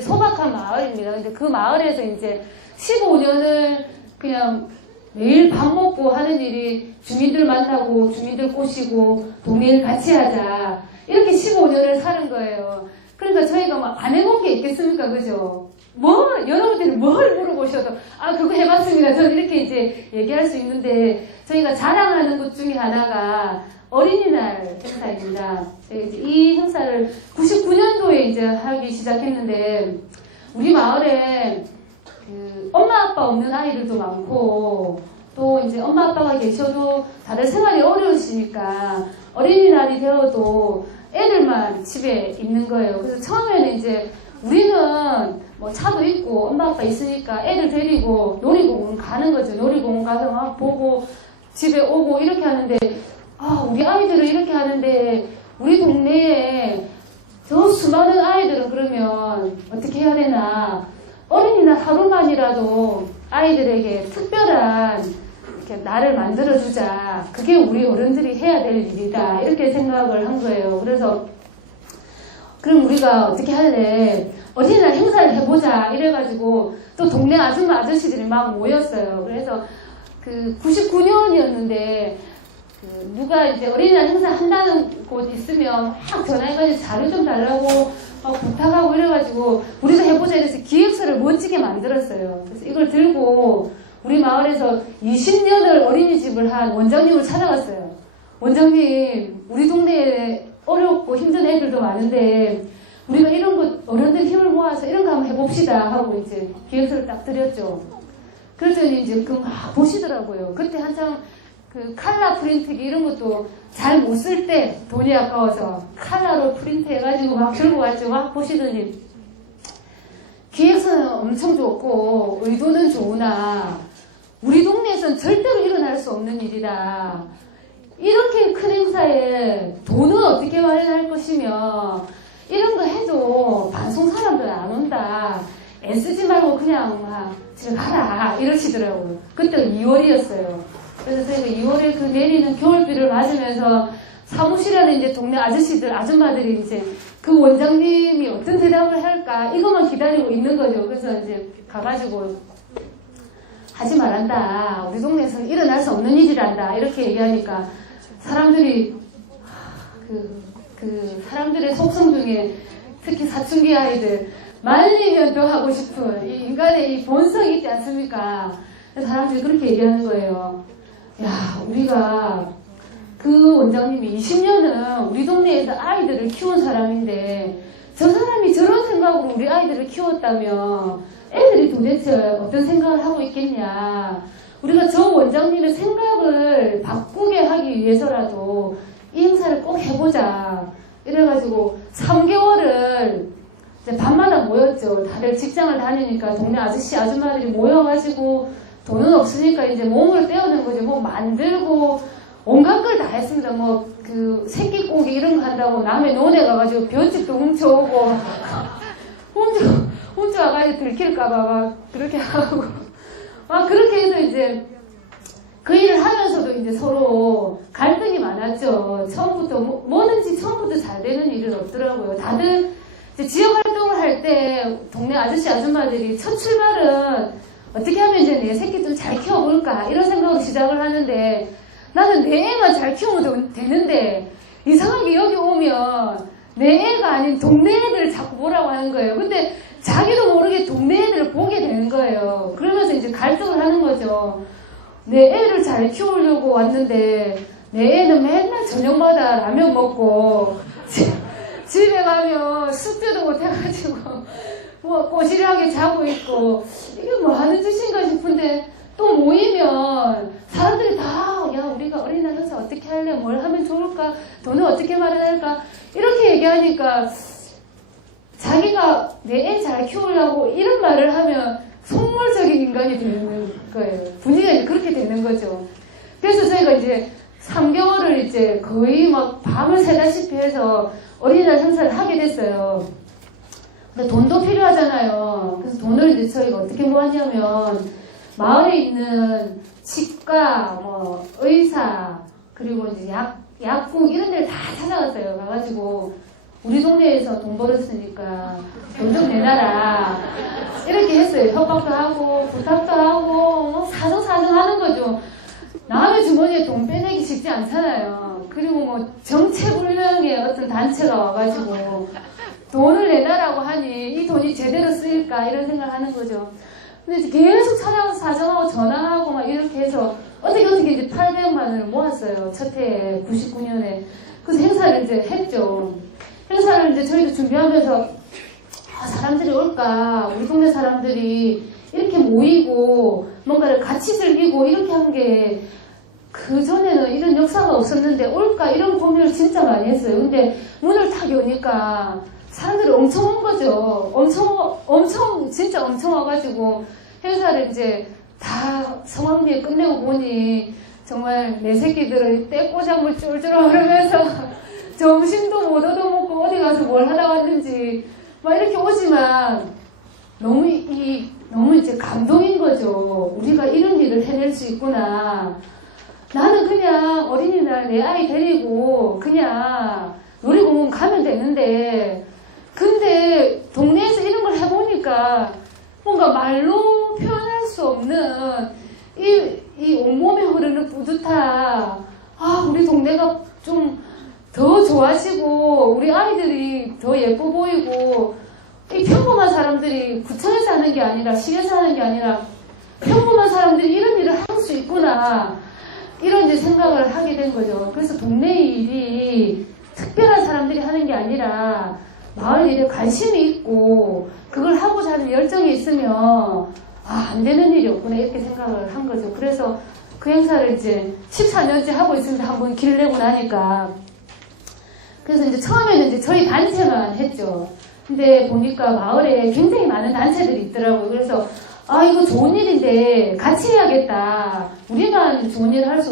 소박한 마을입니다. 근데 그 마을에서 이제 15년을 그냥 매일 밥 먹고 하는 일이 주민들 만나고 주민들 꼬시고 동네 일 같이 하자. 이렇게 15년을 사는 거예요. 그러니까 저희가 뭐 안 해본 게 있겠습니까? 그죠? 여러분들이 뭘 물어보셔도, 그거 해봤습니다. 저는 이렇게 이제 얘기할 수 있는데, 저희가 자랑하는 것 중에 하나가 어린이날 행사입니다. 저희 이제 이 행사를 99년도에 이제 하기 시작했는데, 우리 마을에 엄마 아빠 없는 아이들도 많고, 또 이제 엄마 아빠가 계셔도 다들 생활이 어려우시니까, 어린이날이 되어도 애들만 집에 있는 거예요. 그래서 처음에는 이제 우리는 뭐 차도 있고 엄마 아빠 있으니까 애들 데리고 놀이공원 가는 거죠. 놀이공원 가서 막 보고 집에 오고 이렇게 하는데 우리 아이들은 이렇게 하는데 우리 동네에 저 수많은 아이들은 그러면 어떻게 해야 되나? 어린이날 하루만이라도 아이들에게 특별한 이렇게 날을 만들어주자. 그게 우리 어른들이 해야 될 일이다. 이렇게 생각을 한 거예요. 그래서 그럼 우리가 어떻게 할래? 어린이날 행사를 해보자. 이래가지고 또 동네 아줌마 아저씨들이 막 모였어요. 그래서 그 99년이었는데 누가 이제 어린이날 행사 한다는 곳 있으면 막 전화해가지고 자료 좀 달라고 막 부탁하고 이래가지고 우리도 해보자 이래서 기획서를 멋지게 만들었어요. 그래서 이걸 들고 우리 마을에서 20년을 어린이집을 한 원장님을 찾아갔어요. 원장님, 우리 동네에 어렵고 힘든 애들도 많은데 우리가 이런 거 어른들 힘을 모아서 이런 거 한번 해봅시다 하고 이제 기획서를 딱 드렸죠. 그랬더니 이제 그 막 보시더라고요. 그때 한창 그 칼라 프린트기 이런 것도 잘 못 쓸 때 돈이 아까워서 칼라로 프린트 해가지고 막 들고 왔죠. 막 보시더니 기획서는 엄청 좋고 의도는 좋으나 우리 동네에선 절대로 일어날 수 없는 일이다. 이렇게 큰 행사에 돈은 어떻게 마련할 것이며 이런 거 해도 방송 사람들 안 온다. 애쓰지 말고 그냥 막 집에 가라 이러시더라고요. 그때가 2월이었어요. 그래서 저희가 2월에 그 내리는 겨울비를 맞으면서 사무실 안에 이제 동네 아저씨들, 아줌마들이 이제 그 원장님이 어떤 대답을 할까 이것만 기다리고 있는 거죠. 그래서 이제 가가지고 하지 말란다. 우리 동네에서는 일어날 수 없는 일이란다. 이렇게 얘기하니까 사람들이 사람들의 속성 중에 특히 사춘기 아이들 말리면 더 하고 싶은 이 인간의 이 본성이 있지 않습니까? 사람들이 그렇게 얘기하는 거예요. 야, 우리가 그 원장님이 20년은 우리 동네에서 아이들을 키운 사람인데 저 사람이 저런 생각으로 우리 아이들을 키웠다면 애들이 도대체 어떤 생각을 하고 있겠냐. 우리가 저 원장님의 생각을 바꾸게 하기 위해서라도 이 행사를 꼭 해보자. 이래가지고 3개월을 이제 밤마다 모였죠. 다들 직장을 다니니까 동네 아저씨, 아줌마들이 모여가지고 돈은 없으니까 이제 몸을 떼어낸 거죠. 뭐 만들고 온갖 걸 다 했습니다. 뭐 그 새끼 고기 이런 거 한다고 남의 논에 가가지고 벼집도 훔쳐오고 훔쳐와가지고 들킬까봐 막 그렇게 하고 막 그렇게 해서 이제 그 일을 하면서도 이제 서로 갈등이 많았죠. 처음부터 뭐든지 처음부터 잘 되는 일은 없더라고요. 다들 이제 지역 활동을 할 때 동네 아저씨 아줌마들이 첫 출발은 어떻게 하면 이제 내 새끼 좀 잘 키워볼까 이런 생각으로 시작을 하는데 나는 내 애만 잘 키우면 되는데 이상하게 여기 오면 내 애가 아닌 동네 애들을 자꾸 보라고 하는 거예요. 근데 자기도 모르게 동네 애들을 보게 되는 거예요. 그러면서 이제 갈등을 하는 거죠. 내 애를 잘 키우려고 왔는데 내 애는 맨날 저녁마다 라면 먹고 집에 가면 숙제도 못해가지고 뭐 꼬시리하게 자고 있고 이게 뭐 하는 짓인가 싶은데 또 모이면 사람들이 다 야 우리가 어린이날 행사 어떻게 할래? 뭘 하면 좋을까? 돈을 어떻게 마련할까? 이렇게 얘기하니까 자기가 내 애 잘 키우려고 이런 말을 하면 속물적인 인간이 되는 거예요. 분위기가 그렇게 되는 거죠. 그래서 저희가 이제 3개월을 이제 거의 막 밤을 새다시피 해서 어린이날 행사를 하게 됐어요. 근데 돈도 필요하잖아요. 그래서 돈을 이제 저희가 어떻게 모았냐면 마을에 있는 치과, 뭐 의사, 그리고 이제 약국 이런 데를 다 찾아갔어요. 가가지고 우리 동네에서 돈 벌었으니까 돈 좀 내놔라 이렇게 했어요. 협박도 하고 부탁도 하고 뭐 사정사정 하는 거죠. 남의 주머니에 돈 빼내기 쉽지 않잖아요. 그리고 뭐 정체불명의 어떤 단체가 와가지고 돈을 내놔라고 하니 이 돈이 제대로 쓰일까 이런 생각을 하는 거죠. 근데 이제 계속 찾아가서 사정하고 전화하고 막 이렇게 해서 어떻게 이제 800만 원을 모았어요. 첫 해에 99년에. 그래서 행사를 이제 했죠. 행사를 이제 저희도 준비하면서 사람들이 올까? 우리 동네 사람들이 이렇게 모이고 뭔가를 같이 즐기고 이렇게 한 게 그전에는 이런 역사가 없었는데 올까? 이런 고민을 진짜 많이 했어요. 근데 문을 딱 여니까 사람들이 엄청 온 거죠. 진짜 엄청 와가지고 행사를 이제 다 성황리에 끝내고 보니 정말 내 새끼들은 떼꼬장물 쫄쫄 흐르면서 점심도 못 얻어먹고 어디 가서 뭘 하다 왔는지 막 이렇게 오지만 너무 이제 감동인 거죠. 우리가 이런 일을 해낼 수 있구나. 나는 그냥 어린이날 내 아이 데리고 그냥 놀이공원 가면 되는데, 근데 동네에서 이런 걸 해보니까 뭔가 말로 표현할 수 없는 이 온몸에 흐르는 뿌듯함. 우리 동네가 좀 더 좋아지고 우리 아이들이 더 예뻐 보이고, 이 평범한 사람들이 구청에서 하는 게 아니라 시에서 하는 게 아니라 평범한 사람들이 이런 일을 할 수 있구나, 이런 이제 생각을 하게 된 거죠. 그래서 동네 일이 특별한 사람들이 하는 게 아니라 마을 일에 관심이 있고 그걸 하고자 하는 열정이 있으면 안 되는 일이 없구나, 이렇게 생각을 한 거죠. 그래서 그 행사를 이제 14년째 하고 있습니다. 한번 길 내고 나니까. 그래서 이제 처음에는 이제 저희 단체만 했죠. 근데 보니까 마을에 굉장히 많은 단체들이 있더라고요. 그래서 이거 좋은 일인데 같이 해야겠다. 우리만 좋은 일을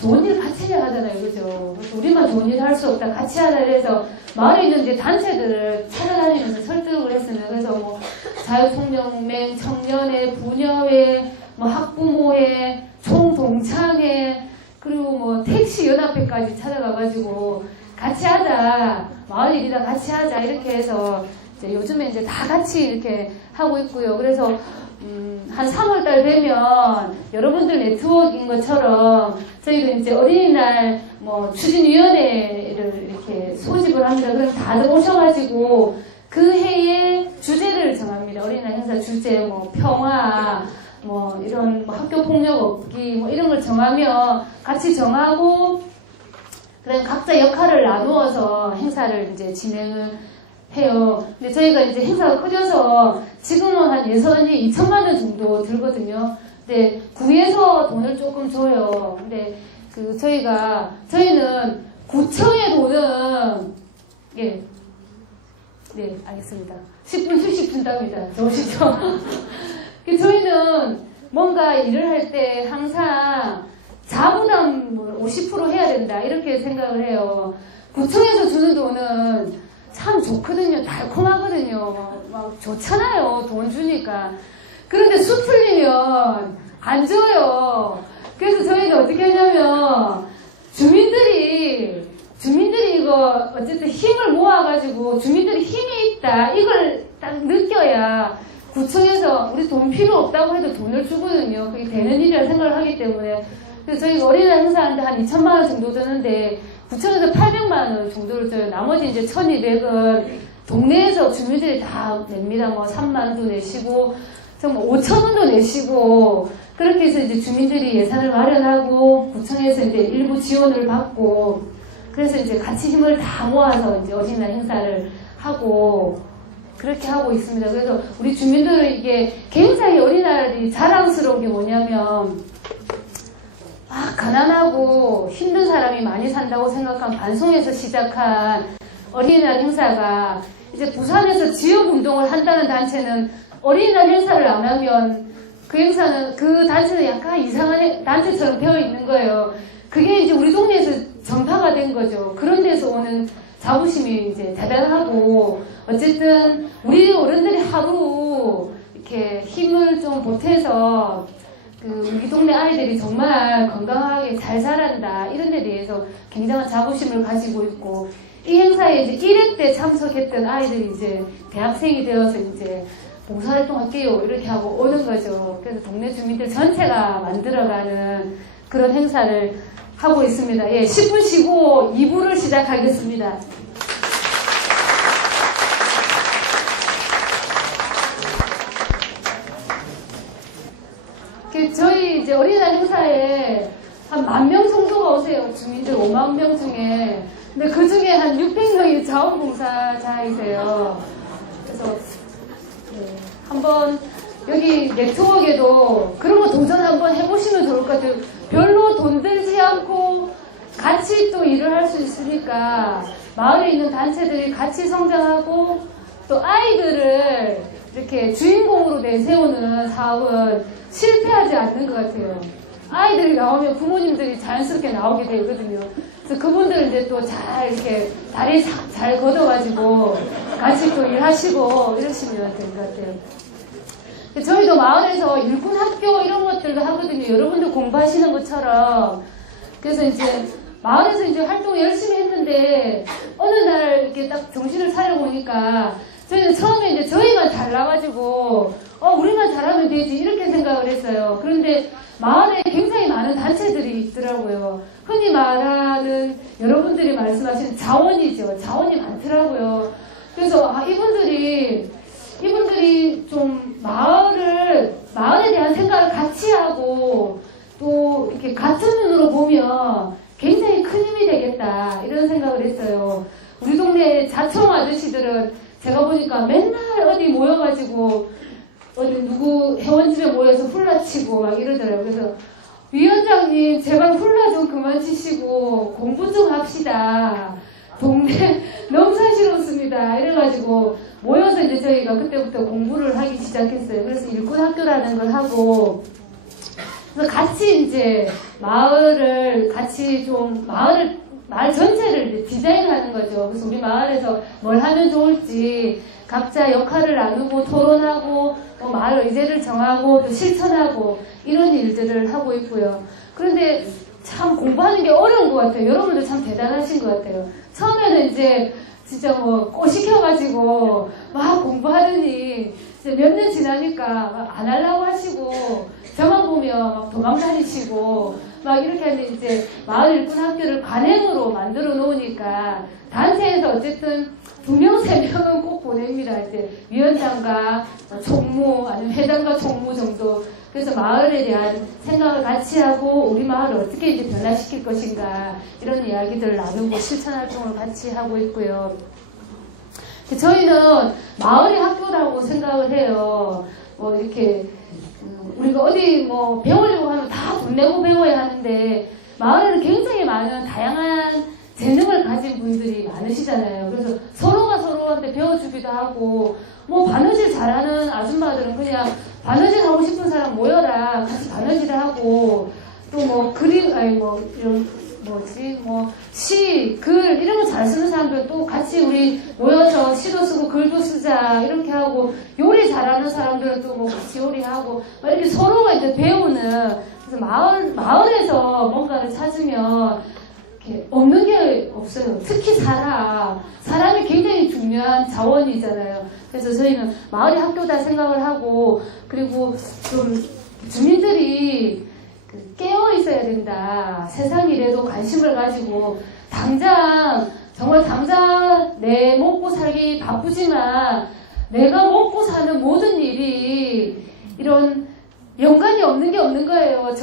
좋은 일 같이 해야 하잖아요. 그죠? 그래서 우리만 좋은 일을 할 수 없다. 같이 하자. 그래서 마을에 있는 이제 단체들을 찾아다니면서 설득을 했습니다. 그래서 뭐 자유총연맹, 청년회, 부녀회, 뭐 학부모회, 총동창회, 그리고 뭐 택시연합회까지 찾아가가지고 같이 하자. 마을 일이다 같이 하자. 이렇게 해서 이제 요즘에 이제 다 같이 이렇게 하고 있고요. 그래서 한 3월달 되면 여러분들 네트워크인 것처럼 저희도 이제 어린이날 뭐 추진위원회를 이렇게 소집을 합니다. 그럼 다들 오셔가지고 그 해의 주제를 정합니다. 어린이날 행사 주제, 뭐 평화, 뭐 이런 뭐 학교 폭력 없기, 뭐 이런 걸 정하면 같이 정하고, 그다음 각자 역할을 나누어서 행사를 이제 진행을 해요. 근데 저희가 이제 행사가 커져서 지금은 한 예산이 2천만 원 정도 들거든요. 근데 구에서 돈을 조금 줘요. 근데 저희는 구청의 돈은 네, 알겠습니다. 10분 휴식 준답니다. 좋으시죠? 저희는 뭔가 일을 할 때 항상 자부담을 50% 해야 된다, 이렇게 생각을 해요. 구청에서 주는 돈은 참 좋거든요. 달콤하거든요. 막 좋잖아요. 돈 주니까. 그런데 수 틀리면 안 줘요. 그래서 저희는 어떻게 하냐면 주민들이 이거 어쨌든 힘을 모아가지고 주민들이 힘이 있다, 이걸 딱 느껴야 구청에서 우리 돈 필요 없다고 해도 돈을 주거든요. 그게 되는 일이라 생각을 하기 때문에. 그래서 저희가 어린이날 행사하는데 한 2천만 원 정도 드는데 구청에서 800만 원 정도를 줘요. 나머지 이제 1,200은 동네에서 주민들이 다 냅니다. 뭐 3만 원도 내시고, 정말 5천 원도 내시고, 그렇게 해서 이제 주민들이 예산을 마련하고 구청에서 이제 일부 지원을 받고, 그래서 이제 같이 힘을 다 모아서 이제 어린이날 행사를 하고 그렇게 하고 있습니다. 그래서 우리 주민들은 이게 굉장히 어린이날이 자랑스러운 게 뭐냐면, 가난하고 힘든 사람이 많이 산다고 생각한 반송에서 시작한 어린이날 행사가 이제 부산에서 지역운동을 한다는 단체는 어린이날 행사를 안 하면 그 단체는 약간 이상한 단체처럼 되어 있는 거예요. 그게 이제 우리 동네에서 전파가 된 거죠. 그런 데서 오는 자부심이 이제 대단하고, 어쨌든 우리 어른들이 하루 이렇게 힘을 좀 보태서 우리 동네 아이들이 정말 건강하게 잘 자란다, 이런 데 대해서 굉장한 자부심을 가지고 있고, 이 행사에 이제 1회 때 참석했던 아이들이 이제 대학생이 되어서 이제 봉사활동 할게요, 이렇게 하고 오는 거죠. 그래서 동네 주민들 전체가 만들어가는 그런 행사를 하고 있습니다. 10분 쉬고 2부를 시작하겠습니다. 저희 이제 어린이날 행사에 한 10,000명 정도가 오세요. 주민들 5만 명 중에. 근데 그 중에 한 600명이 자원봉사자이세요. 그래서 한번 여기 네트워크에도 그런 거 도전 한번 해보시면 좋을 것 같아요. 별로 돈 들지 않고 같이 또 일을 할 수 있으니까 마을에 있는 단체들이 같이 성장하고, 또 아이들을 이렇게 주인공으로 내세우는 사업은 실패하지 않는 것 같아요. 아이들이 나오면 부모님들이 자연스럽게 나오게 되거든요. 그래서 그분들 이제 또 잘 이렇게 다리 잘 걷어가지고 같이 또 일하시고 이러시면 될 것 같아요. 저희도 마을에서 일꾼 학교 이런 것들도 하거든요. 여러분들 공부하시는 것처럼. 그래서 이제 마을에서 이제 활동을 열심히 했는데 어느 날 이렇게 딱 정신을 차려보니까 저희는 처음에 이제 저희만 잘나가지고 우리만 잘하면 되지 이렇게 생각을 했어요. 그런데 마을에 굉장히 많은 단체들이 있더라고요. 흔히 말하는 여러분들이 말씀하시는 자원이죠. 자원이 많더라고요. 그래서 이분들이 좀 마을에 대한 생각을 같이 하고 또 이렇게 같은 눈으로 보면 굉장히 큰 힘이 되겠다 이런 생각을 했어요. 우리 동네 자청 아저씨들은 제가 보니까 맨날 어디 모여가지고 어디 누구 회원집에 모여서 훌라치고 막 이러더라고요. 그래서 위원장님 제발 훌라 좀 그만 치시고 공부 좀 합시다. 동네 너무 사실없습니다. 이래가지고 모여서 이제 저희가 그때부터 공부를 하기 시작했어요. 그래서 일꾼 학교라는 걸 하고 그래서 같이 이제 마을 전체를 이제 디자인하는 거죠. 그래서 우리 마을에서 뭘 하면 좋을지 각자 역할을 나누고 토론하고 또 마을 의제를 정하고 또 실천하고 이런 일들을 하고 있고요. 그런데 참 공부하는 게 어려운 것 같아요. 여러분들 참 대단하신 것 같아요. 처음에는 이제 진짜 꼬시켜가지고 막 공부하더니 이제 몇 년 지나니까 막 안 하려고 하시고 저만 보면 막 도망 다니시고 막 이렇게 하는데 이제 마을 일꾼 학교를 관행으로 만들어 놓으니까 단체에서 어쨌든 2명, 3명은 꼭 보냅니다. 이제 위원장과 총무 아니면 회장과 총무 정도. 그래서 마을에 대한 생각을 같이 하고 우리 마을을 어떻게 이제 변화시킬 것인가 이런 이야기들을 나누고 실천 활동을 같이 하고 있고요. 저희는 마을의 학교라고 생각을 해요. 이렇게 우리가 어디 배우려고 하면 다 돈 내고 배워야 하는데 마을에는 굉장히 많은 다양한 재능을 가진 분들이 많으시잖아요. 그래서 서로가 서로한테 배워주기도 하고 바느질 잘하는 아줌마들은 그냥 바느질 하고 싶은 사람 모여라 같이 바느질을 하고 또 그림 이런 시, 글 이런 거 잘 쓰는 사람들 또 같이 우리 모여서 시도 쓰고 글도 쓰자 이렇게 하고 요리 잘하는 사람들은 또 같이 요리하고 이렇게 서로가 이제 배우는 그래서 마을에서 뭔가를 찾으면 이렇게 없는 게 없어요. 특히 사람이 굉장히 중요한 자원이잖아요. 그래서 저희는 마을의 학교다 생각을 하고 그리고 좀 주민들이 깨어 있어야 된다. 세상 일에도 관심을 가지고 정말 당장 내 먹고 살기 바쁘지만 내가 먹고 사는 모든 일이 이런 연관이 없는 게 없는 거예요.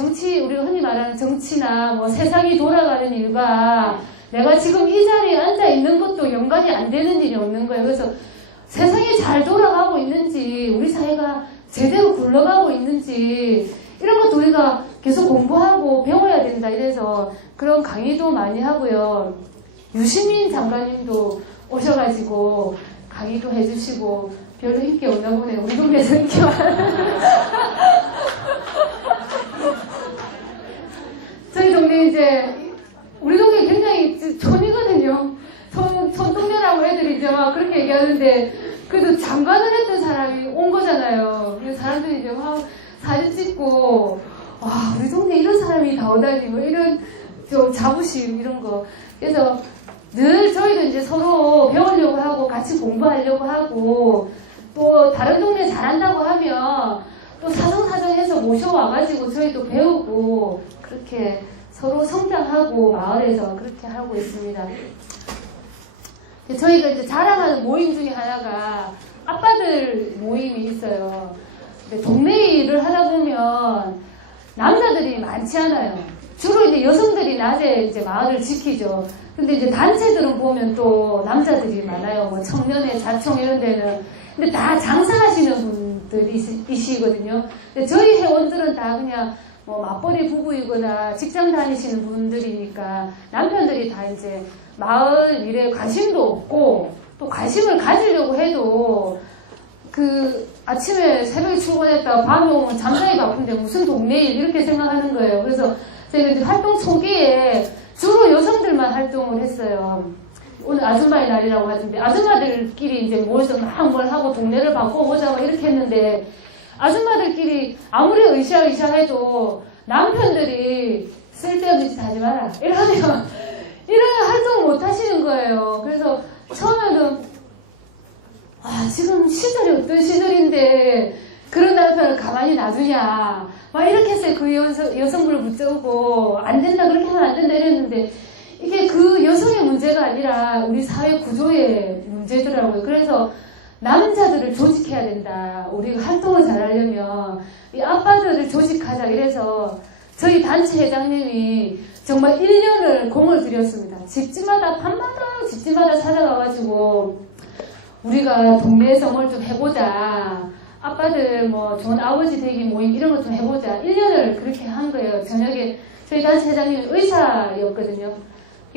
우리가 흔히 말하는 정치나 세상이 돌아가는 일과 내가 지금 이 자리에 앉아 있는 것도 연관이 안 되는 일이 없는 거예요. 그래서 세상이 잘 돌아가고 있는지 우리 사회가 제대로 굴러가고 있는지 이런 것도 우리가 계속 공부하고 배워야 된다 이래서 그런 강의도 많이 하고요. 유시민 장관님도 오셔가지고 강의도 해주시고 별로 인기 없나 보네요. 우리 동네에서 인기 많아요. 저희 동네 우리 동네 굉장히 촌이거든요. 촌동네라고 애들이 이제 막 그렇게 얘기하는데 그래도 장관을 했던 사람이 온 거잖아요. 그래서 사람들이 이제 막 사진 찍고 와 우리 동네 이런 사람이 다 오다니 이런 좀 자부심 이런 거. 그래서 늘 저희도 이제 서로 배우려고 하고 같이 공부하려고 하고 또 다른 동네 잘한다고 하면 또 사정사정해서 모셔와가지고 저희도 배우고 그렇게 서로 성장하고 마을에서 그렇게 하고 있습니다. 저희가 이제 자랑하는 모임 중에 하나가 아빠들 모임이 있어요. 근데 동네 일을 하다 보면 남자들이 많지 않아요. 주로 이제 여성들이 낮에 이제 마을을 지키죠. 근데 이제 단체들은 보면 또 남자들이 많아요. 청년회, 자청 이런 데는. 근데 다 장사하시는 분들이시거든요. 근데 저희 회원들은 다 그냥 맞벌이 부부이거나 직장 다니시는 분들이니까 남편들이 다 이제 마을 일에 관심도 없고 또 관심을 가지려고 해도 아침에 새벽에 출근했다가 밤에 오면 잠자기 바쁜데 무슨 동네 일 이렇게 생각하는 거예요. 그래서 저희가 이제 활동 초기에 주로 여성들만 활동을 했어요. 오늘 아줌마의 날이라고 하던데 아줌마들끼리 이제 모여서 막 뭘 하고 동네를 바꿔보자고 이렇게 했는데 아줌마들끼리 아무리 으쌰으쌰해도 남편들이 쓸데없는 짓 하지 마라 이러면 활동을 못 하시는 거예요. 그래서 처음에는 지금 시절이 어떤 시절인데 그런 남편을 가만히 놔두냐 막 이렇게 했어요. 그 여성분을 붙잡고 안 된다 그렇게 하면 안 된다 이랬는데 이게 그 여성의 문제가 아니라 우리 사회 구조의 문제더라고요. 그래서 남자들을 조직해야 된다. 우리가 활동을 잘하려면 이 아빠들을 조직하자. 이래서 저희 단체 회장님이 정말 1년을 공을 들였습니다. 집집마다 밤마다 집집마다 찾아가가지고 우리가 동네에서 뭘 좀 해보자. 아빠들 뭐 좋은 아버지 되기 모임 이런 거 좀 해보자. 1년을 그렇게 한 거예요. 저녁에 저희 단체 회장님이 의사였거든요.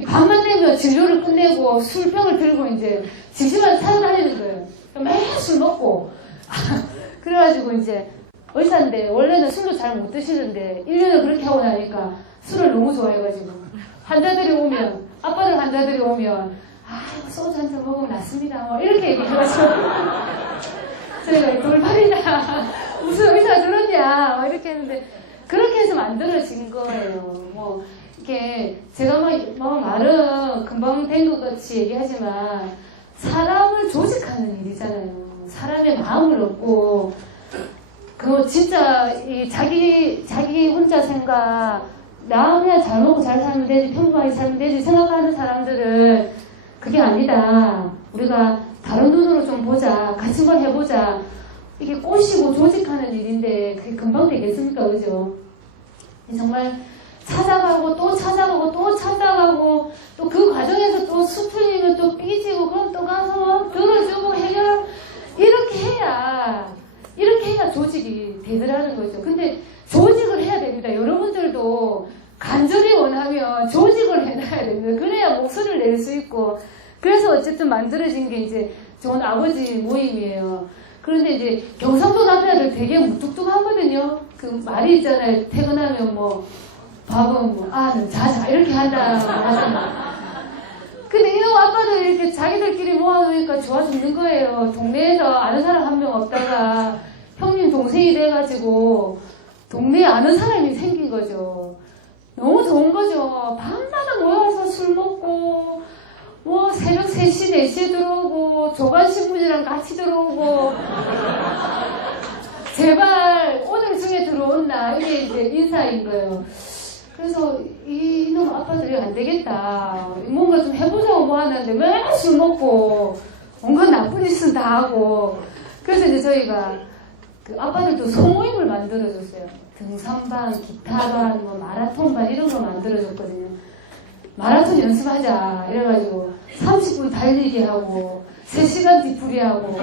밤만 되면 진료를 끝내고 술병을 들고 이제 집집마다 찾아다니는 거예요. 매일 술 먹고 그래가지고 이제 의사인데 원래는 술도 잘 못 드시는데 1년을 그렇게 하고 나니까 술을 너무 좋아해가지고 환자들이 오면 아빠들 환자들이 오면 소주 한잔 먹으면 낫습니다 뭐 이렇게 얘기해가지고 저희가 돌팔이다 무슨 의사 들었냐 막 이렇게 했는데 그렇게 해서 만들어진 거예요. 뭐 이렇게 제가 막 말은 금방 된 것 같이 얘기하지만 사람을 조직하는 일이잖아요. 사람의 마음을 얻고 그거 진짜 자기 혼자 생각 나 그냥 잘 먹고 잘 살면 되지 평범하게 살면 되지 생각하는 사람들은 그게 아니다. 우리가 다른 눈으로 좀 보자. 같이 뭘 해보자. 이게 꼬시고 조직하는 일인데 그게 금방 되겠습니까? 그죠? 정말 찾아가고 또 찾아가고 또 찾아가고 또 그 과정에서 또 수틀리면 또 삐지고 그럼 또 가서 들어주고 해결 이렇게 해야 조직이 되더라는 거죠. 근데 조직을 해야 됩니다. 여러분들도 간절히 원하면 조직을 해놔야 됩니다. 그래야 목소리를 낼 수 있고 그래서 어쨌든 만들어진 게 이제 좋은 아버지 모임이에요. 그런데 이제 경상도 남자들 되게 무뚝뚝하거든요. 그 말이 있잖아요. 퇴근하면 뭐 밥은 뭐 자자 이렇게 한다고 하잖아요. 근데 이놈 아빠들 이렇게 자기들끼리 모아놓으니까 좋아 죽는 거예요. 동네에서 아는 사람 한 명 없다가 형님 동생이 돼가지고 동네에 아는 사람이 생긴 거죠. 너무 좋은 거죠. 밤마다 모여서 술 먹고 뭐 새벽 3시 4시에 들어오고 조간신문이랑 같이 들어오고 제발 오늘 중에 들어온나 이게 이제 인사인 거예요. 그래서 이놈 아빠들이 안 되겠다. 뭔가 좀 해보자고 뭐 하는데 매일 술 먹고 온갖 나쁜 짓은 다 하고 그래서 이제 저희가 그 아빠들도 소모임을 만들어줬어요. 등산반, 기타반, 뭐 마라톤반 이런 거 만들어줬거든요. 마라톤 연습하자 이래가지고 30분 달리기 하고 3시간 뒤풀이하고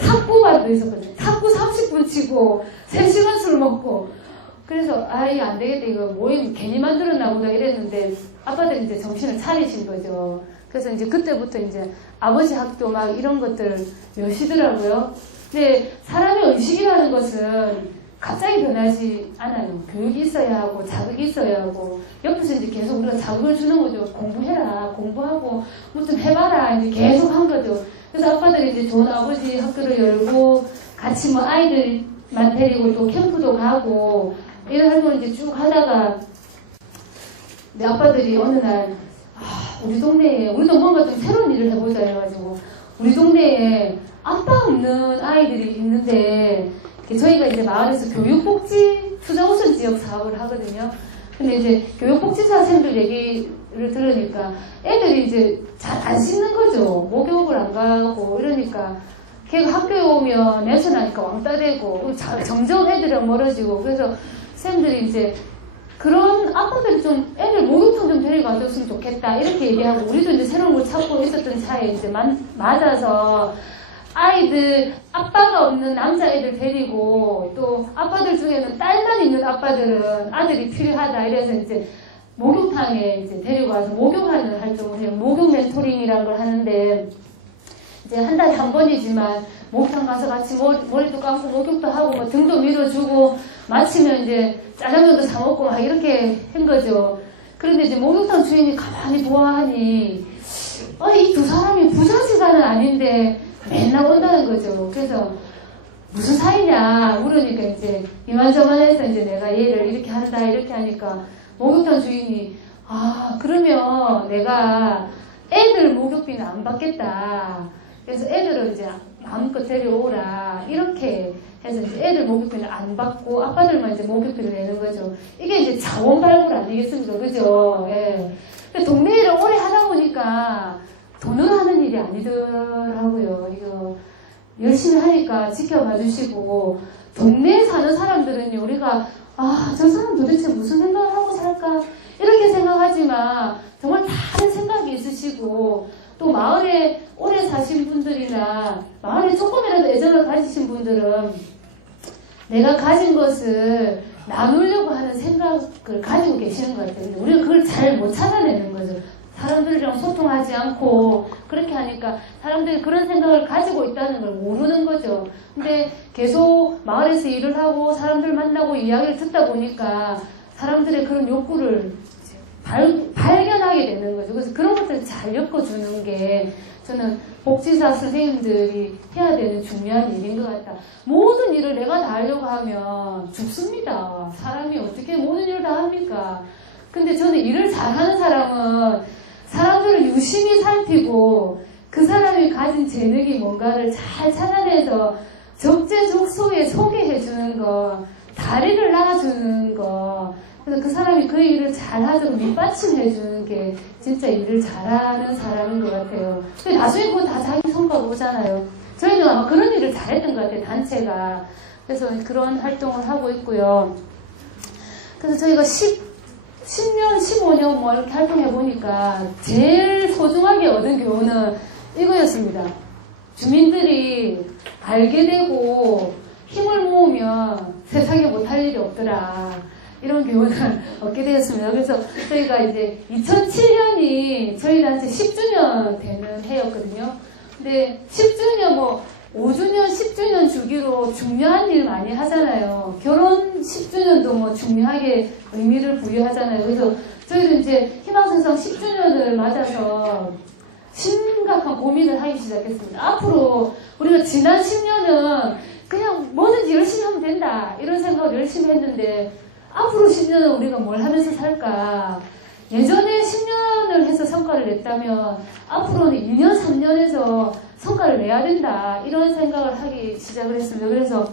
탁구반도 있었거든요. 탁구 30분 치고 3시간 술 먹고 그래서 이거 안 되겠다. 이거 모임 괜히 만들었나 보다 이랬는데 아빠들이 이제 정신을 차리신 거죠. 그래서 이제 그때부터 이제 아버지 학교 막 이런 것들 여시더라고요. 근데 사람의 의식이라는 것은 갑자기 변하지 않아요. 교육이 있어야 하고 자극이 있어야 하고 옆에서 이제 계속 우리가 자극을 주는 거죠. 공부해라, 공부하고 뭐 좀 해봐라 이제 계속 한 거죠. 그래서 아빠들이 이제 좋은 아버지 학교를 열고 같이 뭐 아이들만 데리고 또 캠프도 가고 이런 활동을 이제 쭉 하다가 내 아빠들이 어느 날 우리 동네에 우리도 뭔가 좀 새로운 일을 해보자 해가지고 우리 동네에 아빠 없는 아이들이 있는데 저희가 이제 마을에서 교육복지 투자우선 지역 사업을 하거든요. 근데 이제 교육복지사생들 얘기를 들으니까 애들이 이제 잘 안 씻는 거죠. 목욕을 안 가고 이러니까 걔가 학교에 오면 내셔나니까 왕따 되고 점점 애들이랑 멀어지고 그래서 쌤들이 이제 그런 아빠들이 좀 애들 목욕탕 좀 데리고 가줬으면 좋겠다 이렇게 얘기하고 우리도 이제 새로운 걸 찾고 있었던 차에 이제 맞아서 아이들 아빠가 없는 남자애들 데리고 또 아빠들 중에는 딸만 있는 아빠들은 아들이 필요하다 이래서 이제 목욕탕에 이제 데리고 와서 목욕하는 활동을 해요. 목욕 멘토링이라는 걸 하는데 이제 한 달에 한 번이지만 목욕탕 가서 같이 머리도 감고 목욕도 하고 뭐 등도 밀어주고 마치면 이제 짜장면도 사 먹고 막 이렇게 한 거죠. 그런데 이제 목욕탕 주인이 가만히 보아하니 이 두 사람이 부자지간은 아닌데 맨날 온다는 거죠. 그래서 무슨 사이냐 물으니까 이제 이만저만해서 이제 내가 얘를 이렇게 한다 이렇게 하니까 목욕탕 주인이 그러면 내가 애들 목욕비는 안 받겠다. 그래서 애들은 이제 마음껏 데려오라 이렇게 해서 이제 애들 목욕비는 안 받고 아빠들만 이제 목욕비를 내는 거죠. 이게 이제 자원 발굴 아니겠습니까, 그죠? 예. 근데 동네 일을 오래 하다 보니까 돈으로 하는 일이 아니더라고요. 이거 열심히 하니까 지켜봐 주시고 동네에 사는 사람들은요, 우리가 저 사람 도대체 무슨 생각을 하고 살까 이렇게 생각하지만 정말 다른 생각이 있으시고 또 마을에 오래 사신 분들이나 마을에 조금이라도 애정을 가지신 분들은 내가 가진 것을 나누려고 하는 생각을 가지고 계시는 것 같아요. 근데 우리가 그걸 잘 못 찾아내는 거죠. 사람들이랑 소통하지 않고 그렇게 하니까 사람들이 그런 생각을 가지고 있다는 걸 모르는 거죠. 근데 계속 마을에서 일을 하고 사람들 만나고 이야기를 듣다 보니까 사람들의 그런 욕구를 발견하게 되는 거죠. 그래서 그런 것들을 잘 엮어주는 게 저는 복지사 선생님들이 해야 되는 중요한 일인 것 같다. 모든 일을 내가 다 하려고 하면 죽습니다. 사람이 어떻게 모든 일을 다 합니까? 근데 저는 일을 잘하는 사람은 사람들을 유심히 살피고 그 사람이 가진 재능이 뭔가를 잘 찾아내서 적재적소에 소개해주는 거, 다리를 놔주는 거, 그래서 그 사람이 그 일을 잘하도록 밑받침해주는 게 진짜 일을 잘하는 사람인 것 같아요. 근데 나중에 그거 다 자기 성과가 오잖아요. 저희는 아마 그런 일을 잘했던 것 같아요, 단체가. 그래서 그런 활동을 하고 있고요. 그래서 저희가 10년, 15년 뭐 이렇게 활동해보니까 제일 소중하게 얻은 교훈은 이거였습니다. 주민들이 알게 되고 힘을 모으면 세상에 못할 일이 없더라. 이런 교훈을 얻게 되었습니다. 그래서 저희가 이제 2007년이 저희 단체 10주년 되는 해였거든요. 근데 10주년 5주년, 10주년 주기로 중요한 일 많이 하잖아요. 결혼 10주년도 뭐 중요하게 의미를 부여하잖아요. 그래서 저희도 이제 희망세상 10주년을 맞아서 심각한 고민을 하기 시작했습니다. 앞으로 우리가 지난 10년은 그냥 뭐든지 열심히 하면 된다. 이런 생각을 열심히 했는데 앞으로 10년은 우리가 뭘 하면서 살까? 예전에 10년을 해서 성과를 냈다면 앞으로는 2년, 3년에서 성과를 내야 된다. 이런 생각을 하기 시작을 했습니다. 그래서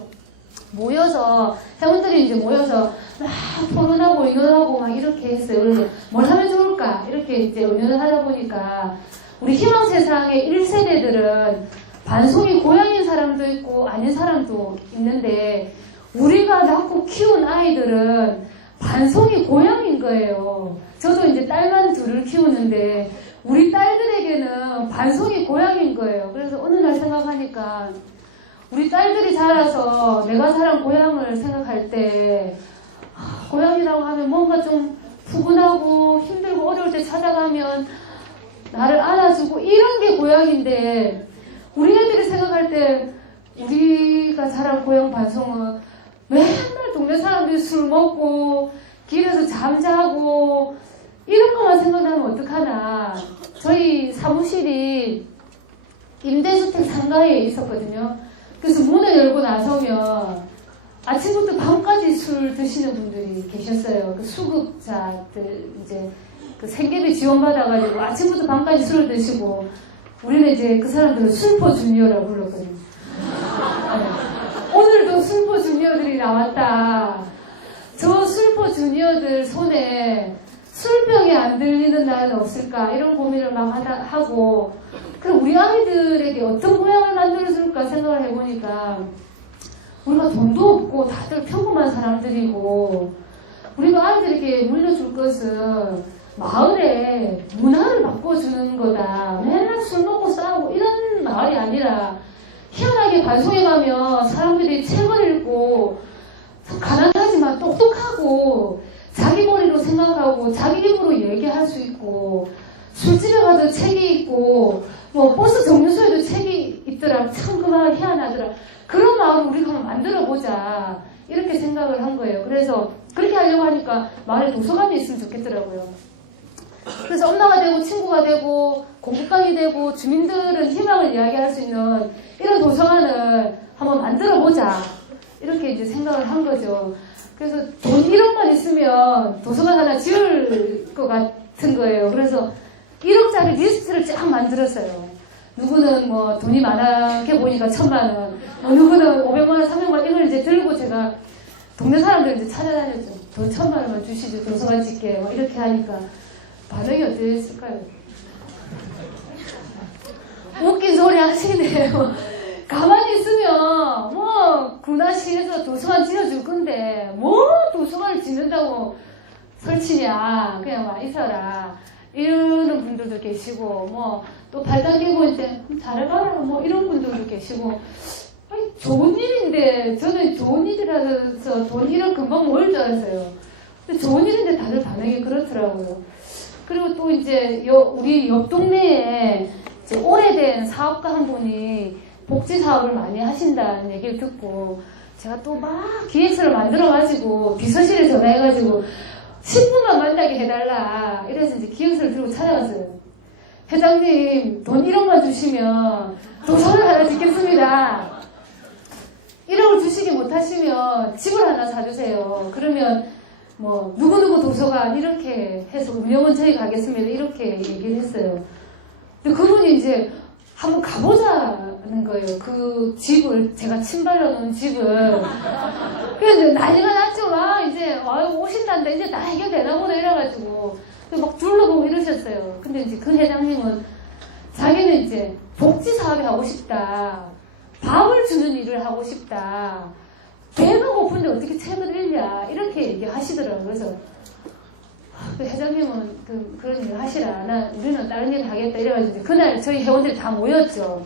회원들이 이제 모여서 막 토론하고 의논하고 막 이렇게 했어요. 그래서 뭘 하면 좋을까? 이렇게 이제 의논을 하다 보니까 우리 희망세상의 1세대들은 반송이 고향인 사람도 있고 아닌 사람도 있는데 우리가 낳고 키운 아이들은 반송이 고향인 거예요. 저도 이제 딸만 둘을 키우는데 우리 딸들에게는 반송이 고향인 거예요. 그래서 어느 날 생각하니까 우리 딸들이 자라서 내가 자란 고향을 생각할 때 고향이라고 하면 뭔가 좀 푸근하고 힘들고 어려울 때 찾아가면 나를 안아주고 이런 게 고향인데 우리 애들이 생각할 때 우리가 자란 고향 반송은 맨날 동네 사람들이 술 먹고 길에서 잠자고 이런 것만 생각나면 어떡하나. 저희 사무실이 임대주택 상가에 있었거든요. 그래서 문을 열고 나서면 아침부터 밤까지 술 드시는 분들이 계셨어요. 그 수급자들 이제 그 생계비 지원받아가지고 아침부터 밤까지 술을 드시고 우리는 이제 그 사람들을 술포 주니어라고 불렀거든요. 오늘도 술포 주니어들이 나왔다. 저 술포 주니어들 손에 술병이 안 들리는 날은 없을까 이런 고민을 막 하고 그럼 우리 아이들에게 어떤 고향을 만들어줄까 생각을 해보니까 우리가 돈도 없고 다들 평범한 사람들이고 우리가 아이들에게 물려줄 것은 마을에 문화를 바꿔주는 거다. 맨날 술 먹고 싸우고 이런 마을이 아니라 희한하게 반송에 가면 사람들이 책을 읽고 가난하지만 똑똑하고 자기 머리로 생각하고 자기 입으로 얘기할 수 있고 술집에 가도 책이 있고 뭐 버스 정류소에도 책이 있더라. 참 그 마을 희한하더라. 그런 마을을 우리가 한번 만들어보자. 이렇게 생각을 한 거예요. 그래서 그렇게 하려고 하니까 마을에 도서관이 있으면 좋겠더라고요. 그래서 엄마가 되고 친구가 되고 공부방이 되고 주민들은 희망을 이야기할 수 있는 이런 도서관을 한번 만들어보자. 이렇게 이제 생각을 한 거죠. 그래서 돈 1억만 있으면 도서관 하나 지을 것 같은 거예요. 그래서 1억짜리 리스트를 쫙 만들었어요. 누구는 뭐 돈이 많게 보니까 1,000만 원, 뭐 누구는 500만 원, 300만 원 이걸 이제 들고 제가 동네 사람들 이제 찾아다녔죠. 돈 1,000만 원만 주시죠. 도서관 짓게. 뭐 이렇게 하니까 반응이 어땠을까요? 웃긴 소리 하시네요. 가만히 있으면 뭐 군화시에서 도서관 지어줄 건데 뭐 도서관을 짓는다고 설치냐, 그냥 와 있어라 이러는 분들도 계시고, 뭐 또 발 당기고 이제 잘해봐라 뭐 이런 분들도 계시고, 아니 좋은 일인데, 저는 좋은 일이라서 돈 1억 금방 모을 줄 알았어요. 근데 좋은 일인데 다들 반응이 그렇더라고요. 그리고 또 이제 우리 옆 동네에 이제 오래된 사업가 한 분이 복지 사업을 많이 하신다는 얘기를 듣고, 제가 또 막 기획서를 만들어가지고 비서실에 전화해가지고 10분만 만나게 해달라 이래서 이제 기획서를 들고 찾아갔어요. 회장님 돈 1억만 주시면 도서관 하나 짓겠습니다. 1억을 주시기 못하시면 집을 하나 사주세요. 그러면 뭐 누구누구 도서관 이렇게 해서 운영은 저희 가겠습니다. 이렇게 얘기를 했어요. 근데 그분이 이제 한번 가보자는 거예요. 그 집을, 제가 침발라 놓은 집을. 그래서 난리가 났죠. 막 이제 오신단다. 이제 다 해결되나 보다 이래가지고 막 둘러보고 이러셨어요. 근데 이제 그 회장님은 자기는 이제 복지 사업이 하고 싶다. 밥을 주는 일을 하고 싶다. 배가 고픈데 어떻게 책을 읽냐. 이렇게 얘기하시더라고요. 그래서 그 회장님은 그런 일을 하시라. 우리는 다른 일 하겠다. 이래가지고 이제 그날 저희 회원들이 다 모였죠.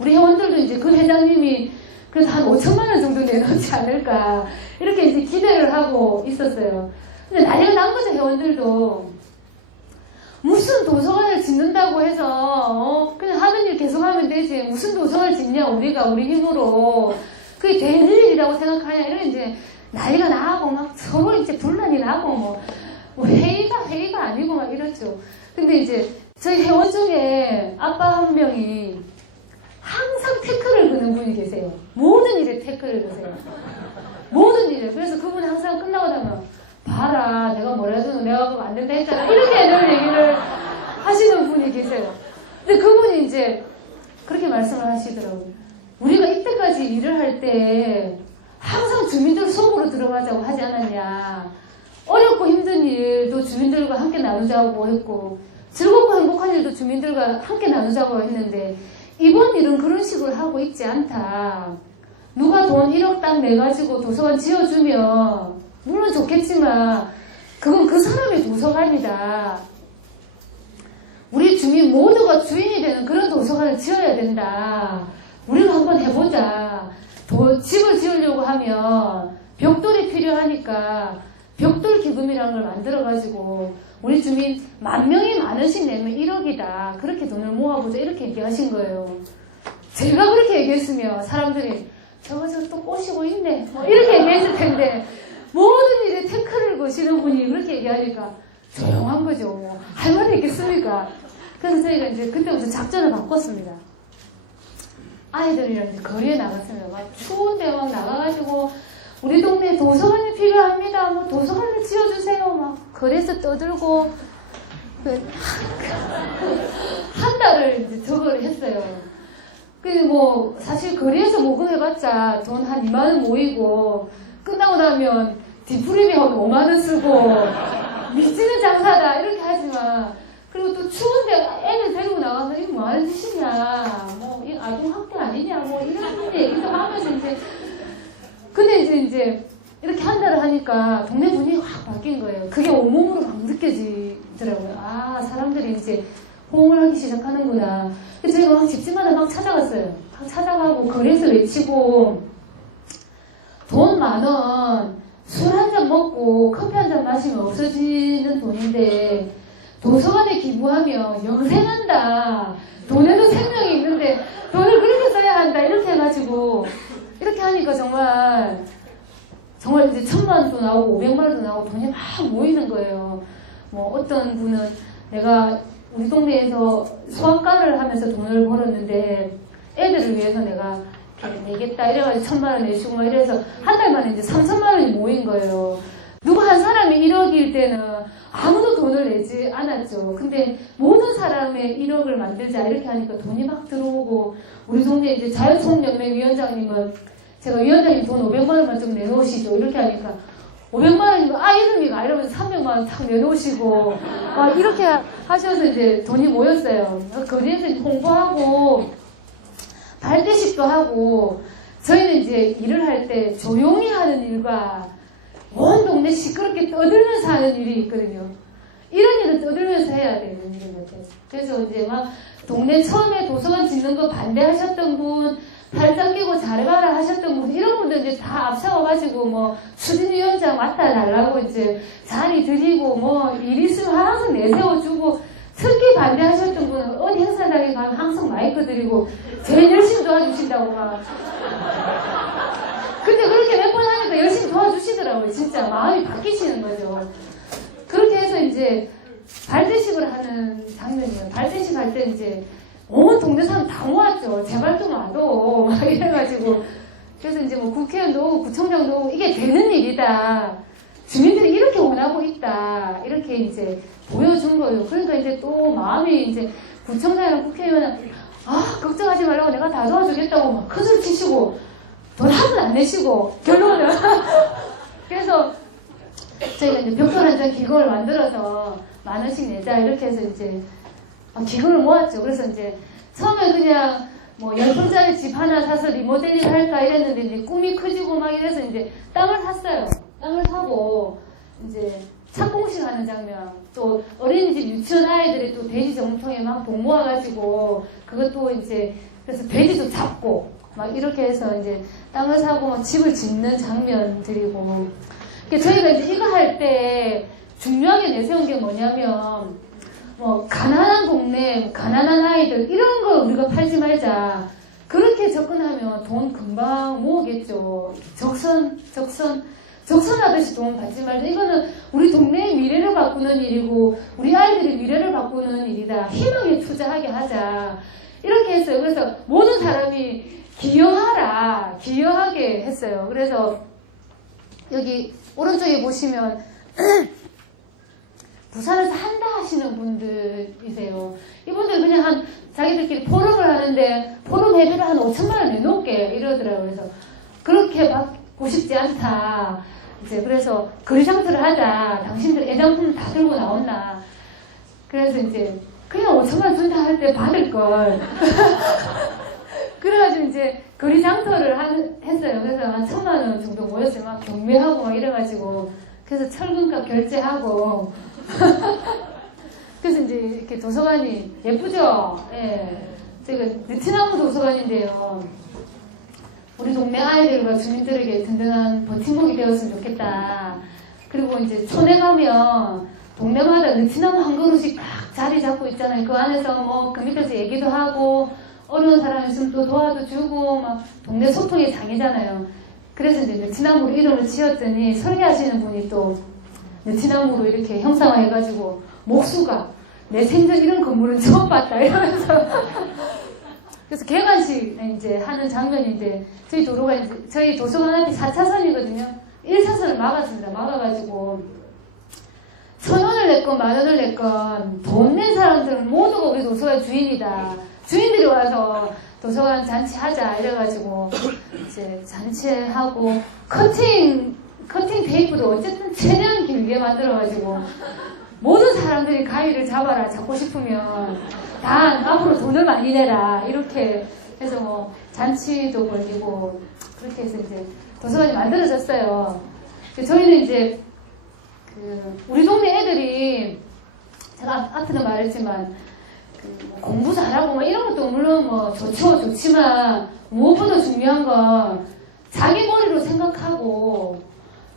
우리 회원들도 이제 그 회장님이 그래도 한 5천만 원 정도 내놓지 않을까. 이렇게 이제 기대를 하고 있었어요. 근데 난리가 난 거죠, 회원들도. 무슨 도서관을 짓는다고 해서 그냥 하는 일 계속하면 되지. 무슨 도서관을 짓냐, 우리가 우리 힘으로. 그게 되는 일이라고 생각하냐. 이런 이제 난리가 나고 막 서로 이제 분란이 나고 뭐 회의가 아니고 막 이렇죠. 근데 이제 저희 회원 중에 아빠 한 명이 항상 태클을 거는 분이 계세요. 모든 일에 태클을 거세요. 모든 일에. 그래서 그분이 항상 끝나고 나면 봐라, 내가 뭐라도 내가 그거 안 된다 했잖아. 이렇게 늘 얘기를 하시는 분이 계세요. 근데 그분이 이제 그렇게 말씀을 하시더라고요. 우리가 이때까지 일을 할 때 항상 주민들 속으로 들어가자고 하지 않았냐. 어렵고 힘든 일도 주민들과 함께 나누자고 했고, 즐겁고 행복한 일도 주민들과 함께 나누자고 했는데, 이번 일은 그런 식으로 하고 있지 않다. 누가 돈 1억 딱 내가지고 도서관 지어주면 물론 좋겠지만 그건 그 사람의 도서관이다. 우리 주민 모두가 주인이 되는 그런 도서관을 지어야 된다. 우리가 한번 해보자. 집을 지으려고 하면 벽돌이 필요하니까 벽돌 기금이라는 걸 만들어가지고 우리 주민 10,000명이 만원씩 내면 1억이다. 그렇게 돈을 모아보자. 이렇게 얘기하신 거예요. 제가 그렇게 얘기했으면 사람들이 저거 또 꼬시고 있네. 뭐 이렇게 얘기했을 텐데 모든 일에 태클을 거시는 분이 그렇게 얘기하니까 조용한 거죠. 할 말이 있겠습니까? 그래서 저희가 이제 그때부터 작전을 바꿨습니다. 아이들이랑 이제 거리에 나갔습니다. 막 추운데 막 나가가지고 우리 동네에 도서관이 필요합니다. 뭐 도서관을 지어주세요. 막 거리에서 떠들고 한 달을 이제 저걸 했어요. 뭐 사실 거리에서 모금해봤자 돈 한 2만 원 모이고 끝나고 나면 디프리비 한 5만 원 쓰고 미치는 장사다 이렇게 하지만, 그리고 또 추운데 애들 데리고 나가서 이거 뭐 하는 짓이냐, 뭐 이 아동 학대 아니냐, 뭐 이런 얘기도 하면서 근데 이제 이렇게 한 달을 하니까 동네 분위기가 확 바뀐 거예요. 그게 온몸으로 막 느껴지더라고요. 아, 사람들이 이제 호응을 하기 시작하는구나. 그래서 저희가 막 집집마다 막 찾아갔어요. 막 찾아가고 거리에서 외치고 돈 10,000원, 술 한 잔 먹고 커피 한 잔 마시면 없어지는 돈인데 도서관에 기부하면 영생한다. 돈에도 생명이 있는데 돈을 그렇게 써야 한다. 이렇게 해가지고 이렇게 하니까 정말 정말 이제 1,000만 원도 나오고 500만 원도 나오고 돈이 막 모이는 거예요. 뭐 어떤 분은 내가 우리 동네에서 소아과를 하면서 돈을 벌었는데 애들을 위해서 내가 이렇게 내겠다 이래가지고 1,000만 원 내주고 막 이래서 한 달 만에 이제 3,000만 원이 모인 거예요. 누구 한 사람이 1억일 때는 아무도 돈을 내지 않았죠. 근데 모든 사람의 1억을 만들자 이렇게 하니까 돈이 막 들어오고 우리 동네 이제 자유총연맹 위원장님은 제가 위원장님 돈 500만 원만 좀 내놓으시죠 이렇게 하니까 500만 원이면 이름이가 이러면서 300만 원 탁 내놓으시고 막 이렇게 하셔서 이제 돈이 모였어요. 거리에서 이제 홍보하고 발대식도 하고 저희는 이제 일을 할 때 조용히 하는 일과 온 동네 시끄럽게 떠들면서 하는 일이 있거든요. 이런 일은 떠들면서 해야 되는 일인 것 같아요. 그래서 이제 막 동네 처음에 도서관 짓는 거 반대하셨던 분, 팔짱 끼고 잘해봐라 하셨던 분, 이런 분들 이제 다 앞세워가지고 뭐 추진위원장 맡아달라고 이제 자리 드리고 뭐 일 있으면 항상 내세워주고 특히 반대하셨던 분은 어디 행사장에 가면 항상 마이크 드리고 제일 열심히 도와주신다고 막. 근데 그렇게 몇 번 하니까 열심히 도와주시더라고요. 진짜 마음이 바뀌시는 거죠. 그렇게 해서 이제 발대식을 하는 장면이에요. 발대식 할 때 이제 온 동네 사람 다 모았죠. 제발 좀 와도 막 이래가지고 그래서 이제 뭐 국회의원도 오고 구청장도 오고 이게 되는 일이다. 주민들이 이렇게 원하고 있다. 이렇게 이제 보여준 거예요. 그러니까 이제 또 마음이 이제 구청장이랑 국회의원은 걱정하지 말라고 내가 다 도와주겠다고 막 큰소리 치시고 돈 한 푼 안 내시고 결론은 그래서 저희가 이제 벽돌 한 장 기금을 만들어서 10,000원씩 내자 이렇게 해서 이제 기금을 모았죠. 그래서 이제 처음에 그냥 뭐 10평짜리 집 하나 사서 리모델링 할까 이랬는데 이제 꿈이 커지고 막 이래서 이제 땅을 샀어요. 땅을 사고 이제 착공식 하는 장면, 또 어린이집 유치원 아이들이 또 돼지 정통에 막 돈 모아가지고 그것도 이제 그래서 돼지도 잡고 막 이렇게 해서 이제 땅을 사고 막 집을 짓는 장면들이고. 그러니까 저희가 이제 이거 할 때 중요하게 내세운 게 뭐냐면 뭐 가난한 동네, 가난한 아이들 이런 거 우리가 팔지 말자. 그렇게 접근하면 돈 금방 모으겠죠. 적선하듯이 돈 받지 말자. 이거는 우리 동네의 미래를 바꾸는 일이고 우리 아이들의 미래를 바꾸는 일이다. 희망에 투자하게 하자. 이렇게 했어요. 그래서 모든 사람이 기여하게 했어요. 그래서 여기 오른쪽에 보시면 부산에서 한다 하시는 분들이세요. 이분들 그냥 자기들끼리 포럼을 하는데 포럼 회비를 한 5,000만 원 내놓을게 이러더라고요. 그래서 그렇게 받고 싶지 않다. 이제 그래서 거리장터를 하자. 당신들 애장품 다 들고 나왔나. 그래서 이제 그냥 5,000만 원 준다 할 때 받을 걸. 그래가지고 이제 거리장터를 했어요. 그래서 한 1,000만 원 정도 모였어요. 막 경매하고 막 이래가지고. 그래서 철근값 결제하고. 그래서 이제 이렇게 도서관이 예쁘죠? 예. 제가 느티나무 도서관인데요. 우리 동네 아이들과 주민들에게 든든한 버팀목이 되었으면 좋겠다. 그리고 이제 촌에 가면 동네마다 느티나무 한 그루씩 딱 자리 잡고 있잖아요. 그 안에서 뭐 그 밑에서 얘기도 하고 어려운 사람 있으면 또 도와도 주고 막 동네 소통의 장이잖아요. 그래서 이제 느티나무로 이름을 지었더니 설계하시는 분이 또 느티나무로 이렇게 형상화해가지고 목수가 내 생전 이런 건물은 처음 봤다 이러면서 그래서 개관식 이제 하는 장면인데 저희 도로가 이제 저희 도서관한테 4차선이거든요. 1차선을 막았습니다. 막아가지고 1,000원을 냈건 10,000원을 냈건 돈 낸 사람들은 모두가 우리 도서관 주인이다. 주인들이 와서 도서관 잔치하자 이래가지고 이제 잔치하고 커팅 테이프도 어쨌든 최대한 길게 만들어가지고 모든 사람들이 가위를 잡고 싶으면 다 앞으로 돈을 많이 내라 이렇게 해서 뭐 잔치도 벌리고 그렇게 해서 이제 도서관이 만들어졌어요. 저희는 이제 우리 동네 애들이 제가 앞에도 말했지만 뭐 공부 잘하고 뭐 이런 것도 물론 뭐 좋지만 무엇보다 중요한 건 자기 머리로 생각하고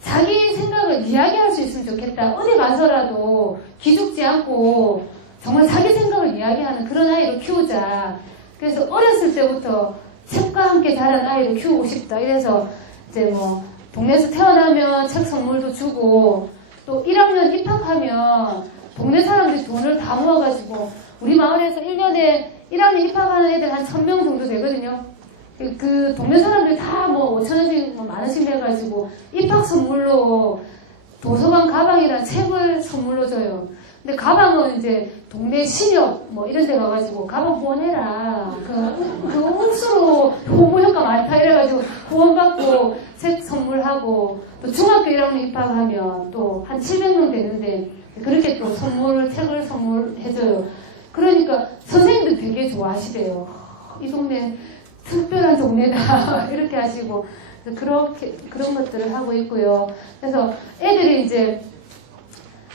자기 생각을 이야기할 수 있으면 좋겠다. 어디 가서라도 기죽지 않고 정말 자기 생각을 이야기하는 그런 아이를 키우자. 그래서 어렸을 때부터 책과 함께 자란 아이를 키우고 싶다. 이래서 이제 뭐 동네에서 태어나면 책 선물도 주고 또 1학년 입학하면 동네 사람들이 돈을 다 모아가지고 우리 마을에서 1년에 1학년 입학하는 애들 한 1000명 정도 되거든요. 그 동네 사람들이 다 뭐 5,000원씩 뭐 만원씩 내가지고 입학 선물로 도서관 가방이랑 책을 선물로 줘요. 근데 가방은 이제 동네 신협 뭐 이런 데 가가지고 가방 후원해라. 그 옥수로 홍보 효과 많다 이래가지고 후원받고 책 선물하고 또 중학교 1학년 입학하면 또 한 700명 되는데 그렇게 또 책을 선물해줘요. 그러니까 선생님들 되게 좋아하시대요. 이 동네 특별한 동네다 이렇게 하시고 그런 것들을 하고 있고요. 그래서 애들이 이제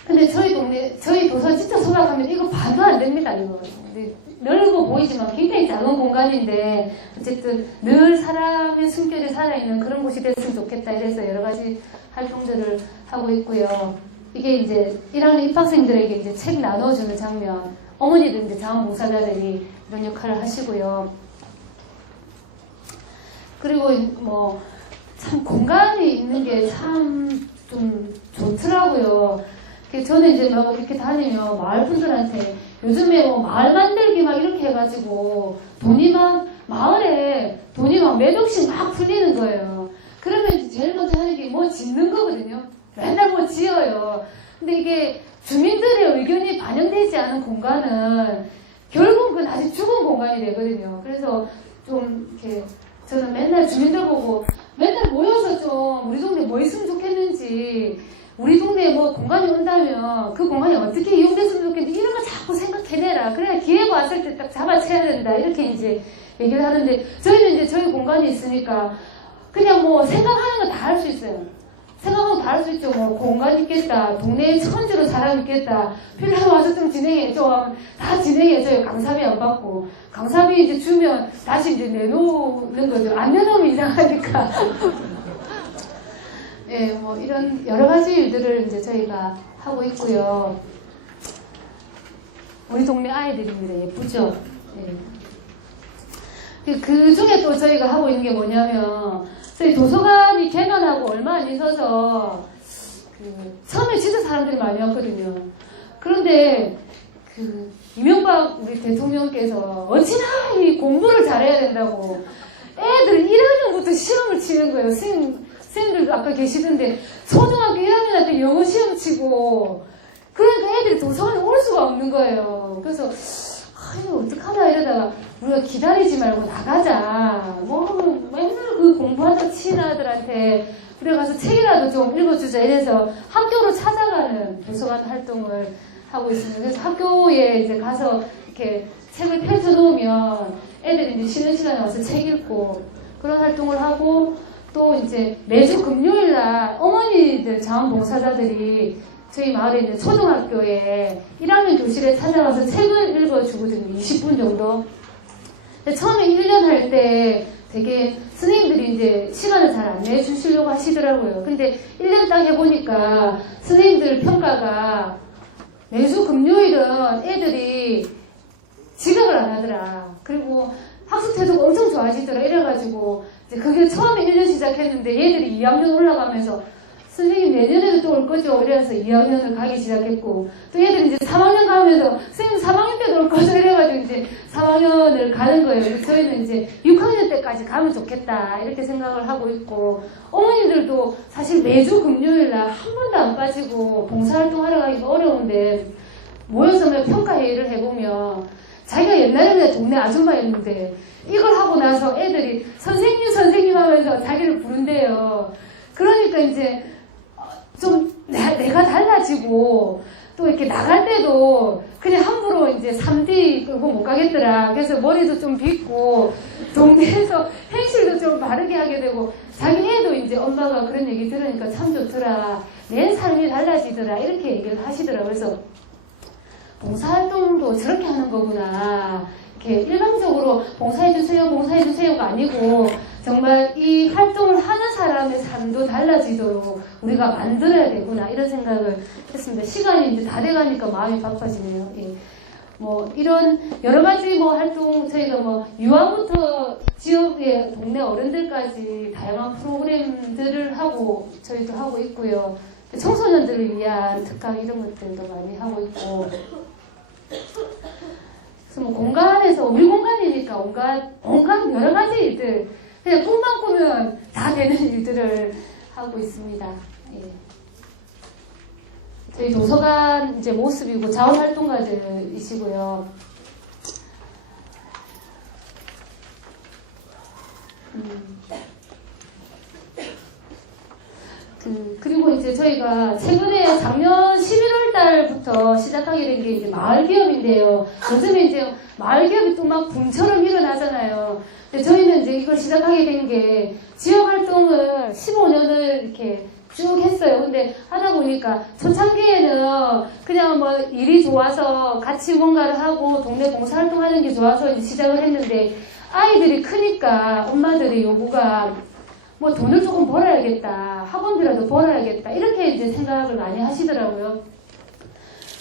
근데 저희 도서 진짜 소박하면 이거 봐도 안 됩니다, 이거. 넓어 보이지만 굉장히 작은 공간인데, 어쨌든 늘 사람의 숨결이 살아있는 그런 곳이 됐으면 좋겠다, 이래서 여러 가지 활동들을 하고 있고요. 이게 이제 1학년 입학생들에게 이제 책 나눠주는 장면, 어머니들 이제 자원봉사자들이 이런 역할을 하시고요. 그리고 뭐, 참 공간이 있는 게 참 좀 좋더라고요. 저는 이제 막 이렇게 다니면 마을 분들한테 요즘에 뭐 마을 만들기 막 이렇게 해가지고 마을에 돈이 막 몇 억씩 막 풀리는 거예요. 그러면 이제 제일 먼저 하는 게 뭐 짓는 거거든요. 맨날 뭐 지어요. 근데 이게 주민들의 의견이 반영되지 않은 공간은 결국 그건 아직 죽은 공간이 되거든요. 그래서 좀 이렇게 저는 맨날 주민들 보고 맨날 모여서 좀 우리 동네 뭐 있으면 좋겠는지 우리 동네에 뭐 공간이 온다면 그 공간이 어떻게 이용됐으면 좋겠는지 이런 거 자꾸 생각해내라. 그래야 기회가 왔을 때 딱 잡아채야 된다. 이렇게 이제 얘기를 하는데 저희는 이제 저희 공간이 있으니까 그냥 뭐 생각하는 거 다 할 수 있어요. 생각하면 다 할 수 있죠. 뭐 공간 있겠다. 동네에 천지로 사람 있겠다. 필요하면 와서 좀 진행해줘. 하면 다 진행해줘요. 강사비 안 받고. 강사비 이제 주면 다시 이제 내놓는 거죠. 안 내놓으면 이상하니까. 예, 뭐 이런 여러 가지 일들을 이제 저희가 하고 있고요. 우리 동네 아이들입니다. 예쁘죠? 예. 그 중에 또 저희가 하고 있는 게 뭐냐면 저희 도서관이 개관하고 얼마 안 있어서 처음에 진짜 사람들이 많이 왔거든요. 그런데 이명박 우리 대통령께서 어찌나 이 공부를 잘해야 된다고 애들 1학년부터 시험을 치는 거예요. 선생님들도 아까 계시던데 초등학교 1학년한테 영어 시험 치고 그러니까 애들이 도서관에 올 수가 없는 거예요. 그래서 이거 어떡하나 이러다가 우리가 기다리지 말고 나가자. 뭐 맨날 그 공부하다 치는 아들한테 우리가 가서 책이라도 좀 읽어주자 이래서 학교로 찾아가는 도서관 활동을 하고 있습니다. 그래서 학교에 이제 가서 이렇게 책을 펼쳐놓으면 애들이 이제 쉬는 시간에 와서 책 읽고 그런 활동을 하고 또 이제 매주 금요일날 어머니들 자원봉사자들이 저희 마을에 있는 초등학교에 1학년 교실에 찾아가서 책을 읽어주거든요. 20분 정도. 근데 처음에 1년 할 때 되게 선생님들이 이제 시간을 잘 안 내주시려고 하시더라고요. 근데 1년 딱 해보니까 선생님들 평가가 매주 금요일은 애들이 지각을 안 하더라. 그리고 학습 태도가 엄청 좋아지더라. 이래가지고 이제 그게 처음에 1년 시작했는데 얘들이 2학년 올라가면서 선생님 내년에도 또 올 거죠. 이래서 2학년을 가기 시작했고 또 얘들이 이제 3학년 가면서 선생님 3학년 때도 올 거죠. 이래가지고 이제 3학년을 가는 거예요. 그래서 저희는 이제 6학년 때까지 가면 좋겠다 이렇게 생각을 하고 있고 어머니들도 사실 매주 금요일날 한 번도 안 빠지고 봉사활동 하러 가기가 어려운데 모여서 평가회의를 해보면 자기가 옛날에는 동네 아줌마였는데 이걸 하고 나서 애들이 선생님 하면서 자기를 부른대요. 그러니까 이제 좀 내가 달라지고 또 이렇게 나갈 때도 그냥 함부로 이제 3D 끌고 못 가겠더라. 그래서 머리도 좀 빗고 동네에서 행실도 좀 바르게 하게 되고 자기 애도 이제 엄마가 그런 얘기 들으니까 참 좋더라. 내 삶이 달라지더라. 이렇게 얘기를 하시더라고요. 그래서 봉사활동도 저렇게 하는 거구나. 이렇게 일방적으로 봉사해주세요가 아니고 정말 이 활동을 하는 사람의 삶도 달라지도록 우리가 만들어야 되구나 이런 생각을 했습니다. 시간이 이제 다 돼가니까 마음이 바빠지네요. 예. 뭐 이런 여러 가지 뭐 활동 저희가 뭐 유아부터 지역의 동네 어른들까지 다양한 프로그램들을 하고 저희도 하고 있고요. 청소년들을 위한 특강 이런 것들도 많이 하고 있고. 그래서 뭐 공간에서 우리 공간이니까 온갖 여러 가지 일들 그냥 꿈만 꾸면 다 되는 일들을 하고 있습니다. 예. 저희 도서관 이제 모습이고 자원활동가들이시고요. 그리고 이제 저희가 최근에 작년 11월 달부터 시작하게 된 게 이제 마을 기업인데요. 요즘에 이제 마을 기업이 또 막 붐처럼 일어나잖아요. 근데 저희는 이제 이걸 시작하게 된 게 지역 활동을 15년을 이렇게 쭉 했어요. 근데 하다 보니까 초창기에는 그냥 뭐 일이 좋아서 같이 뭔가를 하고 동네 봉사활동 하는 게 좋아서 이제 시작을 했는데 아이들이 크니까 엄마들의 요구가 뭐 돈을 조금 벌어야겠다. 학원비라도 벌어야겠다. 이렇게 이제 생각을 많이 하시더라고요.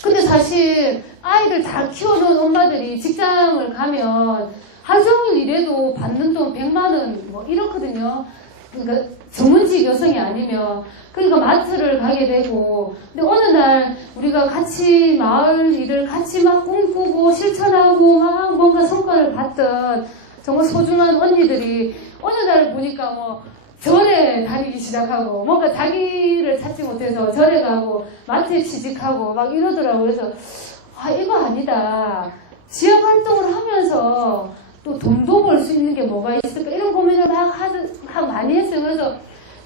근데 사실 아이들 다 키워놓은 엄마들이 직장을 가면 하루 종일 일해도 받는 돈 100만 원 뭐 이렇거든요. 그러니까 전문직 여성이 아니면 그러니까 마트를 가게 되고 근데 어느 날 우리가 같이 마을 일을 같이 막 꿈꾸고 실천하고 막 뭔가 성과를 봤던 정말 소중한 언니들이 어느 날 보니까 뭐 절에 다니기 시작하고 뭔가 자기를 찾지 못해서 절에 가고 마트에 취직하고 막 이러더라고요. 그래서 아 이거 아니다. 지역 활동을 하면서 또 돈도 벌 수 있는 게 뭐가 있을까 이런 고민을 막 많이 했어요. 그래서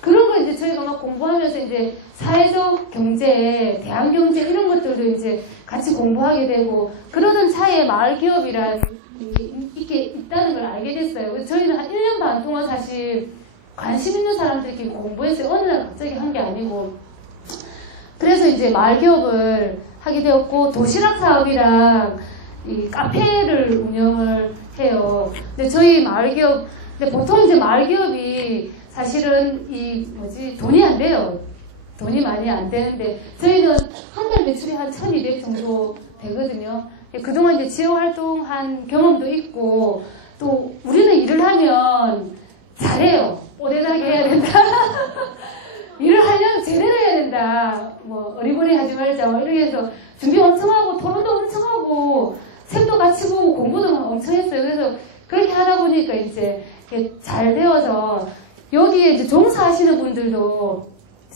그런 거 이제 저희가 막 공부하면서 이제 사회적 경제, 대안 경제 이런 것들도 이제 같이 공부하게 되고 그러던 차에 마을 기업이란 이게 있다는 걸 알게 됐어요. 그래서 저희는 한 1년 반 동안 사실 관심 있는 사람들끼리 공부했어요. 어느 날 갑자기 한 게 아니고. 그래서 이제 마을 기업을 하게 되었고 도시락 사업이랑 이 카페를 운영을 해요. 근데 저희 마을 기업, 근데 보통 이제 마을 기업이 사실은 돈이 안 돼요. 돈이 많이 안 되는데 저희는 한 달 매출이 한 1,200 정도 되거든요. 그동안 이제 지역 활동한 경험도 있고 또 우리는 일을 하면 잘해요. 오래나게 해야 된다. 일을 하려면 제대로 해야 된다. 뭐 어리버리 하지 말자. 뭐 이렇게 해서 준비 엄청 하고 토론도 엄청 하고 책도 같이 보고 공부도 엄청 했어요. 그래서 그렇게 하다 보니까 이제 잘 되어서 여기에 이제 종사하시는 분들도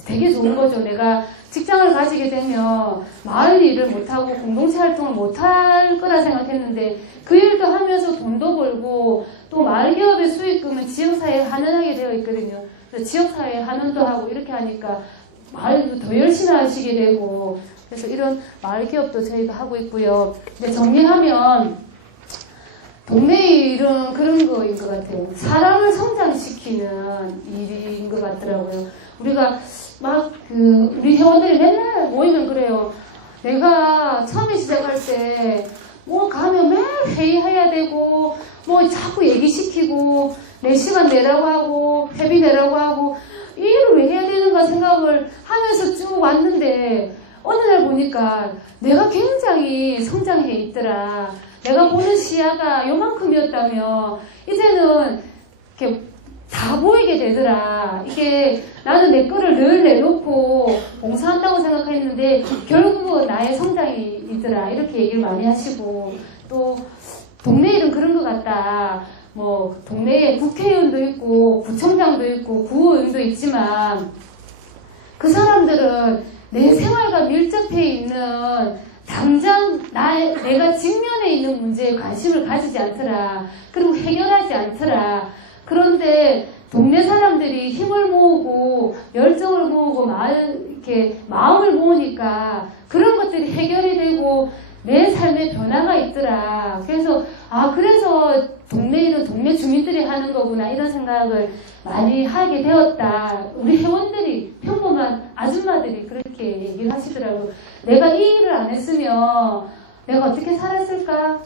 되게 좋은 거죠. 내가 직장을 가지게 되면 마을 일을 못하고 공동체 활동을 못할 거라 생각했는데 그 일도 하면서 돈도 벌고 또 마을 기업의 수익금은 지역사회에 환원하게 되어 있거든요. 그래서 지역사회에 환원도 하고 이렇게 하니까 마을도 더 열심히 하시게 되고 그래서 이런 마을 기업도 저희가 하고 있고요. 근데 정리하면 동네 일은 그런 거인 것 같아요. 사람을 성장시키는 일인 것 같더라고요. 우리가 막 우리 회원들이 맨날 모이면 그래요. 내가 처음에 시작할 때 뭐 가면 매일 회의해야 되고 뭐 자꾸 얘기시키고 내 시간 내라고 하고 회비 내라고 하고 이 일을 왜 해야 되는가 생각을 하면서 쭉 왔는데 어느 날 보니까 내가 굉장히 성장해 있더라. 내가 보는 시야가 요만큼이었다면 이제는 이렇게 다 보이게 되더라. 이게 나는 내 거를 늘 내놓고 봉사한다고 생각했는데 결국은 나의 성장이더라. 이렇게 얘기를 많이 하시고 또 동네 일은 그런 것 같다. 뭐 동네에 국회의원도 있고 구청장도 있고 구의원도 있지만 그 사람들은 내 생활과 밀접해 있는 당장 내가 직면해 있는 문제에 관심을 가지지 않더라. 그리고 해결하지 않더라. 그런데 동네 사람들이 힘을 모으고 열정을 모으고 마음을 모으니까 그런 것들이 해결이 되고 내 삶에 변화가 있더라. 그래서 그래서 동네 일은 동네 주민들이 하는 거구나 이런 생각을 많이 하게 되었다. 우리 회원들이 평범한 아줌마들이 그렇게 얘기를 하시더라고요. 내가 이 일을 안 했으면 내가 어떻게 살았을까?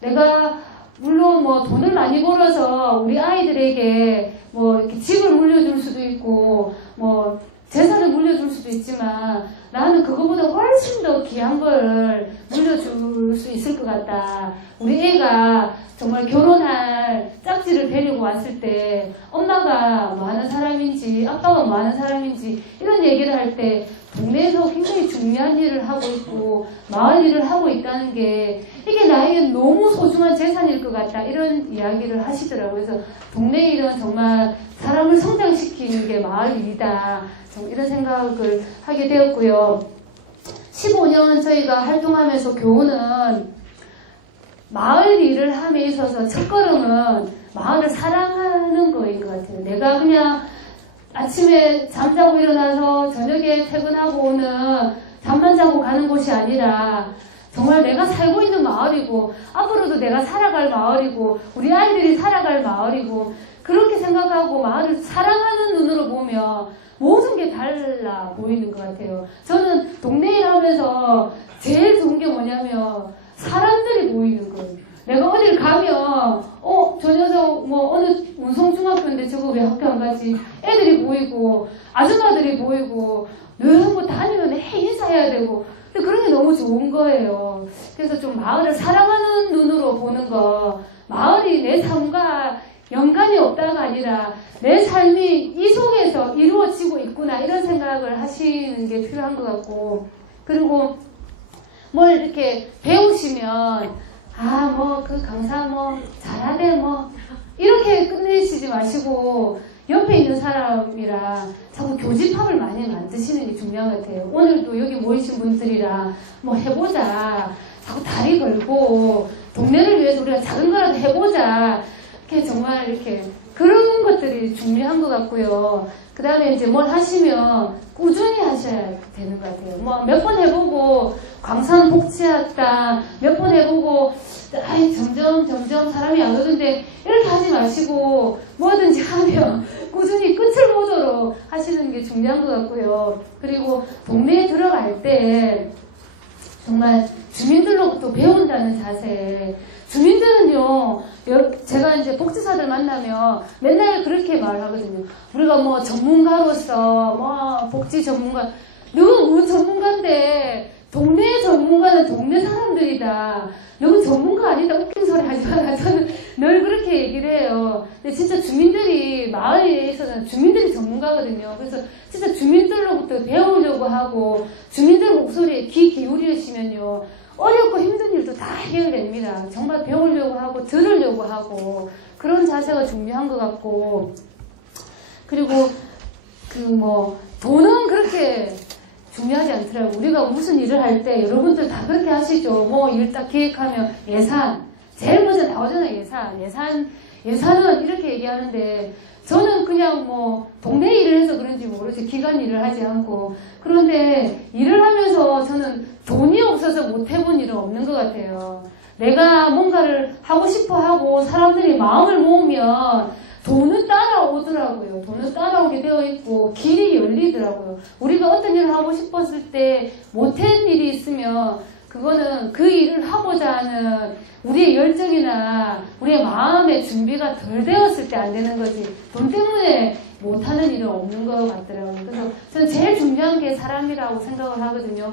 내가 물론 뭐 돈을 많이 벌어서 우리 아이들에게 뭐 이렇게 집을 물려줄 수도 있고 뭐 재산을 물려줄 수도 있지만 나는 그거보다 훨씬 더 귀한 걸 물려줄 수 있을 것 같다. 우리 애가 정말 결혼할 짝지를 데리고 왔을 때 엄마가 뭐 하는 사람인지 아빠가 뭐 하는 사람인지 이런 얘기를 할 때 동네에서 굉장히 중요한 일을 하고 있고 마을 일을 하고 있다는 게 이게 나에게 너무 소중한 재산일 것 같다 이런 이야기를 하시더라고요. 그래서 동네 일은 정말 사람을 성장시키는 게 마을 일이다. 이런 생각을 하게 되었고요. 15년 저희가 활동하면서 교우는 마을 일을 함에 있어서 첫걸음은 마을을 사랑하는 거인 것 같아요. 내가 그냥 아침에 잠자고 일어나서 저녁에 퇴근하고 오는 잠만 자고 가는 곳이 아니라 정말 내가 살고 있는 마을이고 앞으로도 내가 살아갈 마을이고 우리 아이들이 살아갈 마을이고 그렇게 생각하고 마을을 사랑하는 눈으로 보면 모든 게 달라 보이는 것 같아요. 저는 동네 일 하면서 제일 좋은 게 뭐냐면 사람들이 보이는 거예요. 내가 어딜 가면 저 녀석 뭐 어느 운송중학교인데 저거 왜 학교 안 가지? 애들이 보이고 아줌마들이 보이고 늘 뭐 다니면 인사해야 되고 근데 그런 게 너무 좋은 거예요. 그래서 좀 마을을 사랑하는 눈으로 보는 거 마을이 내 삶과 연관이 없다가 아니라 내 삶이 이 속에서 이루어지고 있구나 이런 생각을 하시는 게 필요한 것 같고 그리고 뭘 이렇게 배우시면 뭐 그 강사 뭐 잘하네 뭐 이렇게 끝내시지 마시고 옆에 있는 사람이랑 자꾸 교집합을 많이 만드시는 게 중요한 것 같아요. 오늘도 여기 모이신 분들이랑 뭐 해보자 자꾸 다리 걸고 동네를 위해서 우리가 작은 거라도 해보자 이렇게 정말 이렇게 그런 것들이 중요한 것 같고요. 그 다음에 이제 뭘 하시면 꾸준히 하셔야 되는 것 같아요. 뭐 몇 번 해보고 광산 복지했다 몇 번 해보고 점점 사람이 안 오던데 이렇게 하지 마시고 뭐든지 하면 꾸준히 끝을 보도록 하시는 게 중요한 것 같고요. 그리고 동네에 들어갈 때 정말 주민들로부터 배운다는 자세. 주민들은요, 제가 이제 복지사들 만나면 맨날 그렇게 말하거든요. 우리가 뭐 전문가로서, 뭐 복지 전문가, 누군 우리 전문가인데, 동네 전문가는 동네 사람들이다. 누군 전문가 아니다. 웃긴 소리 하지 마라. 저는 늘 그렇게 얘기를 해요. 근데 진짜 주민들이, 마을에 있어서는 주민들이 전문가거든요. 그래서 진짜 주민들로부터 배우려고 하고, 주민들 목소리에 귀 기울이시면요. 어렵고 힘든 일도 다 해결됩니다. 정말 배우려고 하고 들으려고 하고 그런 자세가 중요한 것 같고 그리고 돈은 그렇게 중요하지 않더라고요. 우리가 무슨 일을 할 때 여러분들 다 그렇게 하시죠. 뭐 일 딱 기획하면 예산 제일 먼저 나오잖아요. 예산은 이렇게 얘기하는데 저는 그냥 뭐 동네 일을 해서 그런지 모르지 기관 일을 하지 않고 그런데 일을 하면서 저는 돈이 없어서 못 해본 일은 없는 것 같아요. 내가 뭔가를 하고 싶어 하고 사람들이 마음을 모으면 돈은 따라오더라고요. 돈은 따라오게 되어 있고 길이 열리더라고요. 우리가 어떤 일을 하고 싶었을 때 못한 일이 있으면 그거는 그 일을 하고자 하는 우리의 열정이나 우리의 마음의 준비가 덜 되었을 때 안 되는 거지 돈 때문에 못하는 일은 없는 것 같더라고요. 그래서 저는 제일 중요한 게 사람이라고 생각을 하거든요.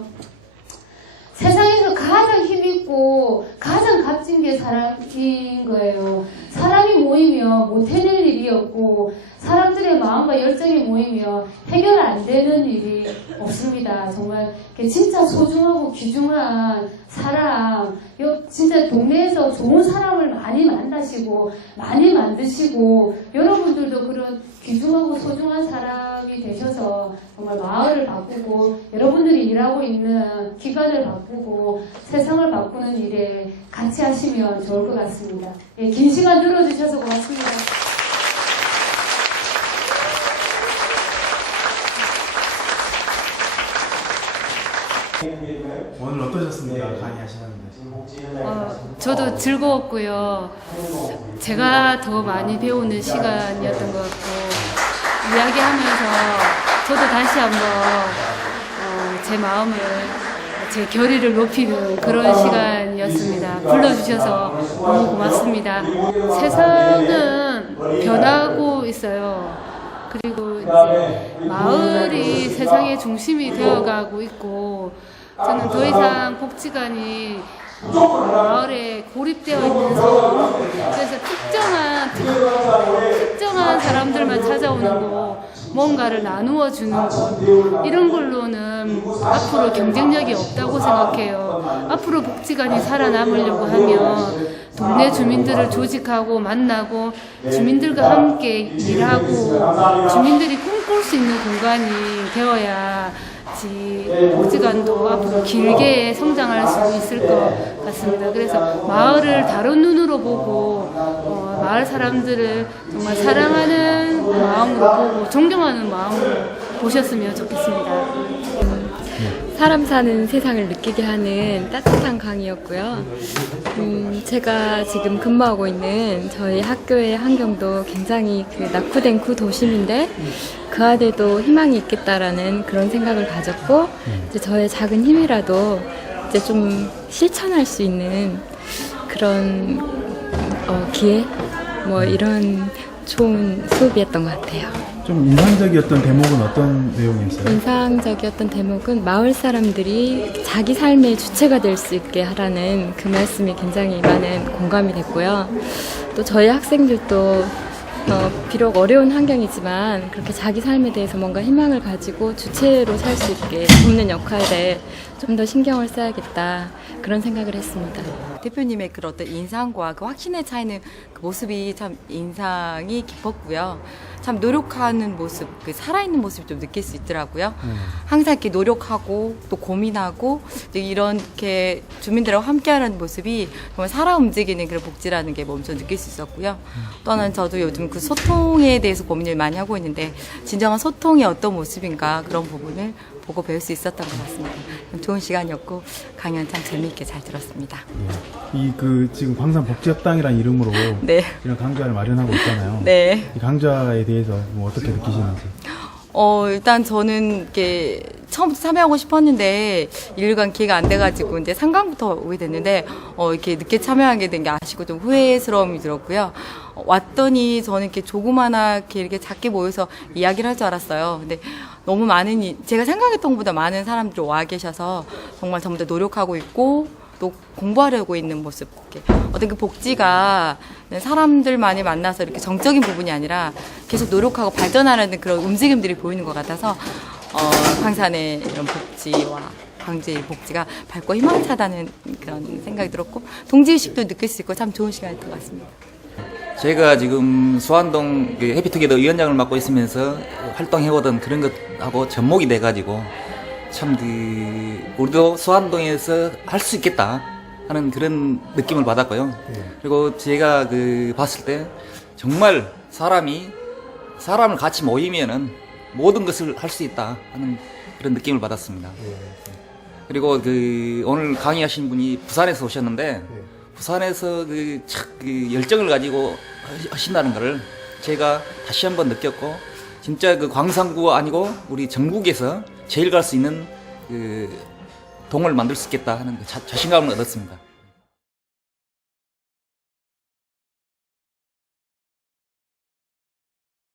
세상에서 가장 힘있고 가장 값진 게 사람인 거예요. 사람이 모이면 못 해낼 일이 없고 사람들의 마음과 열정이 모이면 해결 안 되는 일이 없습니다. 정말 진짜 소중하고 귀중한 사람, 진짜 동네에서 좋은 사람을 많이 만나시고 많이 만드시고 여러분들도 그런 귀중하고 소중한 사람이 되셔서 정말 마을을 바꾸고 여러분들이 일하고 있는 기관을 바꾸고 세상을 바꾸는 일에 같이 하시면 좋을 것 같습니다. 예, 긴 시간 들어주셔서 고맙습니다. 오늘 어떠셨습니까? 강의하시는데. 저도 즐거웠고요. 제가 더 많이 배우는 시간이었던 것 같고 이야기하면서 저도 다시 한번 제 마음을 제 결의를 높이는 그런 시간이었습니다. 불러주셔서 너무 고맙습니다. 세상은 변하고 있어요. 그리고 이제 마을이 세상의 중심이 되어가고 있고 저는 더 이상 복지관이 마을에 고립되어 있는 상황, 그래서 특정한 사람들만 찾아오는 곳, 뭔가를 나누어 주는 곳, 이런 걸로는 앞으로 경쟁력이 없다고 생각해요. 앞으로 복지관이 살아남으려고 하면 동네 주민들을 조직하고 만나고 주민들과 함께 일하고 주민들이 꿈꿀 수 있는 공간이 되어야지 복지관도 앞으로 길게 성장할 수 있을 것 같습니다. 그래서 마을을 다른 눈으로 보고 마을 사람들을 정말 사랑하는 마음으로 보고 존경하는 마음으로 보셨으면 좋겠습니다. 사람 사는 세상을 느끼게 하는 따뜻한 강의였고요. 제가 지금 근무하고 있는 저희 학교의 환경도 굉장히 낙후된 구도심인데 그 안에도 희망이 있겠다라는 그런 생각을 가졌고 이제 저의 작은 힘이라도 이제 좀 실천할 수 있는 그런 기회 뭐 이런 좋은 수업이었던 것 같아요. 좀 인상적이었던 대목은 어떤 내용이었어요? 인상적이었던 대목은 마을 사람들이 자기 삶의 주체가 될 수 있게 하라는 그 말씀이 굉장히 많은 공감이 됐고요. 또 저희 학생들도 비록 어려운 환경이지만 그렇게 자기 삶에 대해서 뭔가 희망을 가지고 주체로 살 수 있게 돕는 역할에 좀 더 신경을 써야겠다 그런 생각을 했습니다. 대표님의 그 어떤 인상과 그 확신에 차이는 그 모습이 참 인상이 깊었고요. 참 노력하는 모습, 그 살아있는 모습을 좀 느낄 수 있더라고요. 항상 이렇게 노력하고 또 고민하고 이렇게 주민들하고 함께하는 모습이 정말 살아 움직이는 그런 복지라는 게 멈춰 느낄 수 있었고요. 또 하나는 저도 요즘 그 소통에 대해서 고민을 많이 하고 있는데 진정한 소통이 어떤 모습인가 그런 부분을 보고 배울 수 있었던 것 같습니다. 좋은 시간이었고 강연 참 재미있게 잘 들었습니다. 지금 광산 복지협당이라는 이름으로 네. 이런 강좌를 마련하고 있잖아요. 네. 이 강좌에 대해서 뭐 어떻게 느끼시는지? 일단 저는 이렇게 처음부터 참여하고 싶었는데 1일간 기회가 안 돼가지고 이제 상강부터 오게 됐는데 이렇게 늦게 참여하게 된 게 아쉽고 좀 후회스러움이 들었고요. 왔더니 저는 이렇게 조그마하게 이렇게 작게 모여서 이야기를 할 줄 알았어요. 근데 너무 제가 생각했던 것보다 많은 사람들이 와 계셔서 정말 전부 다 노력하고 있고 또 공부하려고 있는 모습, 어떤 그 복지가 사람들만이 만나서 이렇게 정적인 부분이 아니라 계속 노력하고 발전하는 그런 움직임들이 보이는 것 같아서 광산의 이런 복지와 광주의 복지가 밝고 희망차다는 그런 생각이 들었고 동지의식도 느낄 수 있고 참 좋은 시간이었던 것 같습니다. 저희가 지금 수안동 해피투게더 위원장을 맡고 있으면서 활동해오던 그런 것하고 접목이 돼가지고 참 우리도 수안동에서 할 수 있겠다 하는 그런 느낌을 받았고요. 그리고 제가 봤을 때 정말 사람을 같이 모이면은 모든 것을 할 수 있다 하는 그런 느낌을 받았습니다. 그리고 오늘 강의하신 분이 부산에서 오셨는데 부산에서 열정을 가지고 하신다는 것을 제가 다시 한번 느꼈고 진짜 광산구가 아니고 우리 전국에서 제일 갈 수 있는 동을 만들 수 있겠다 하는 자신감을 얻었습니다.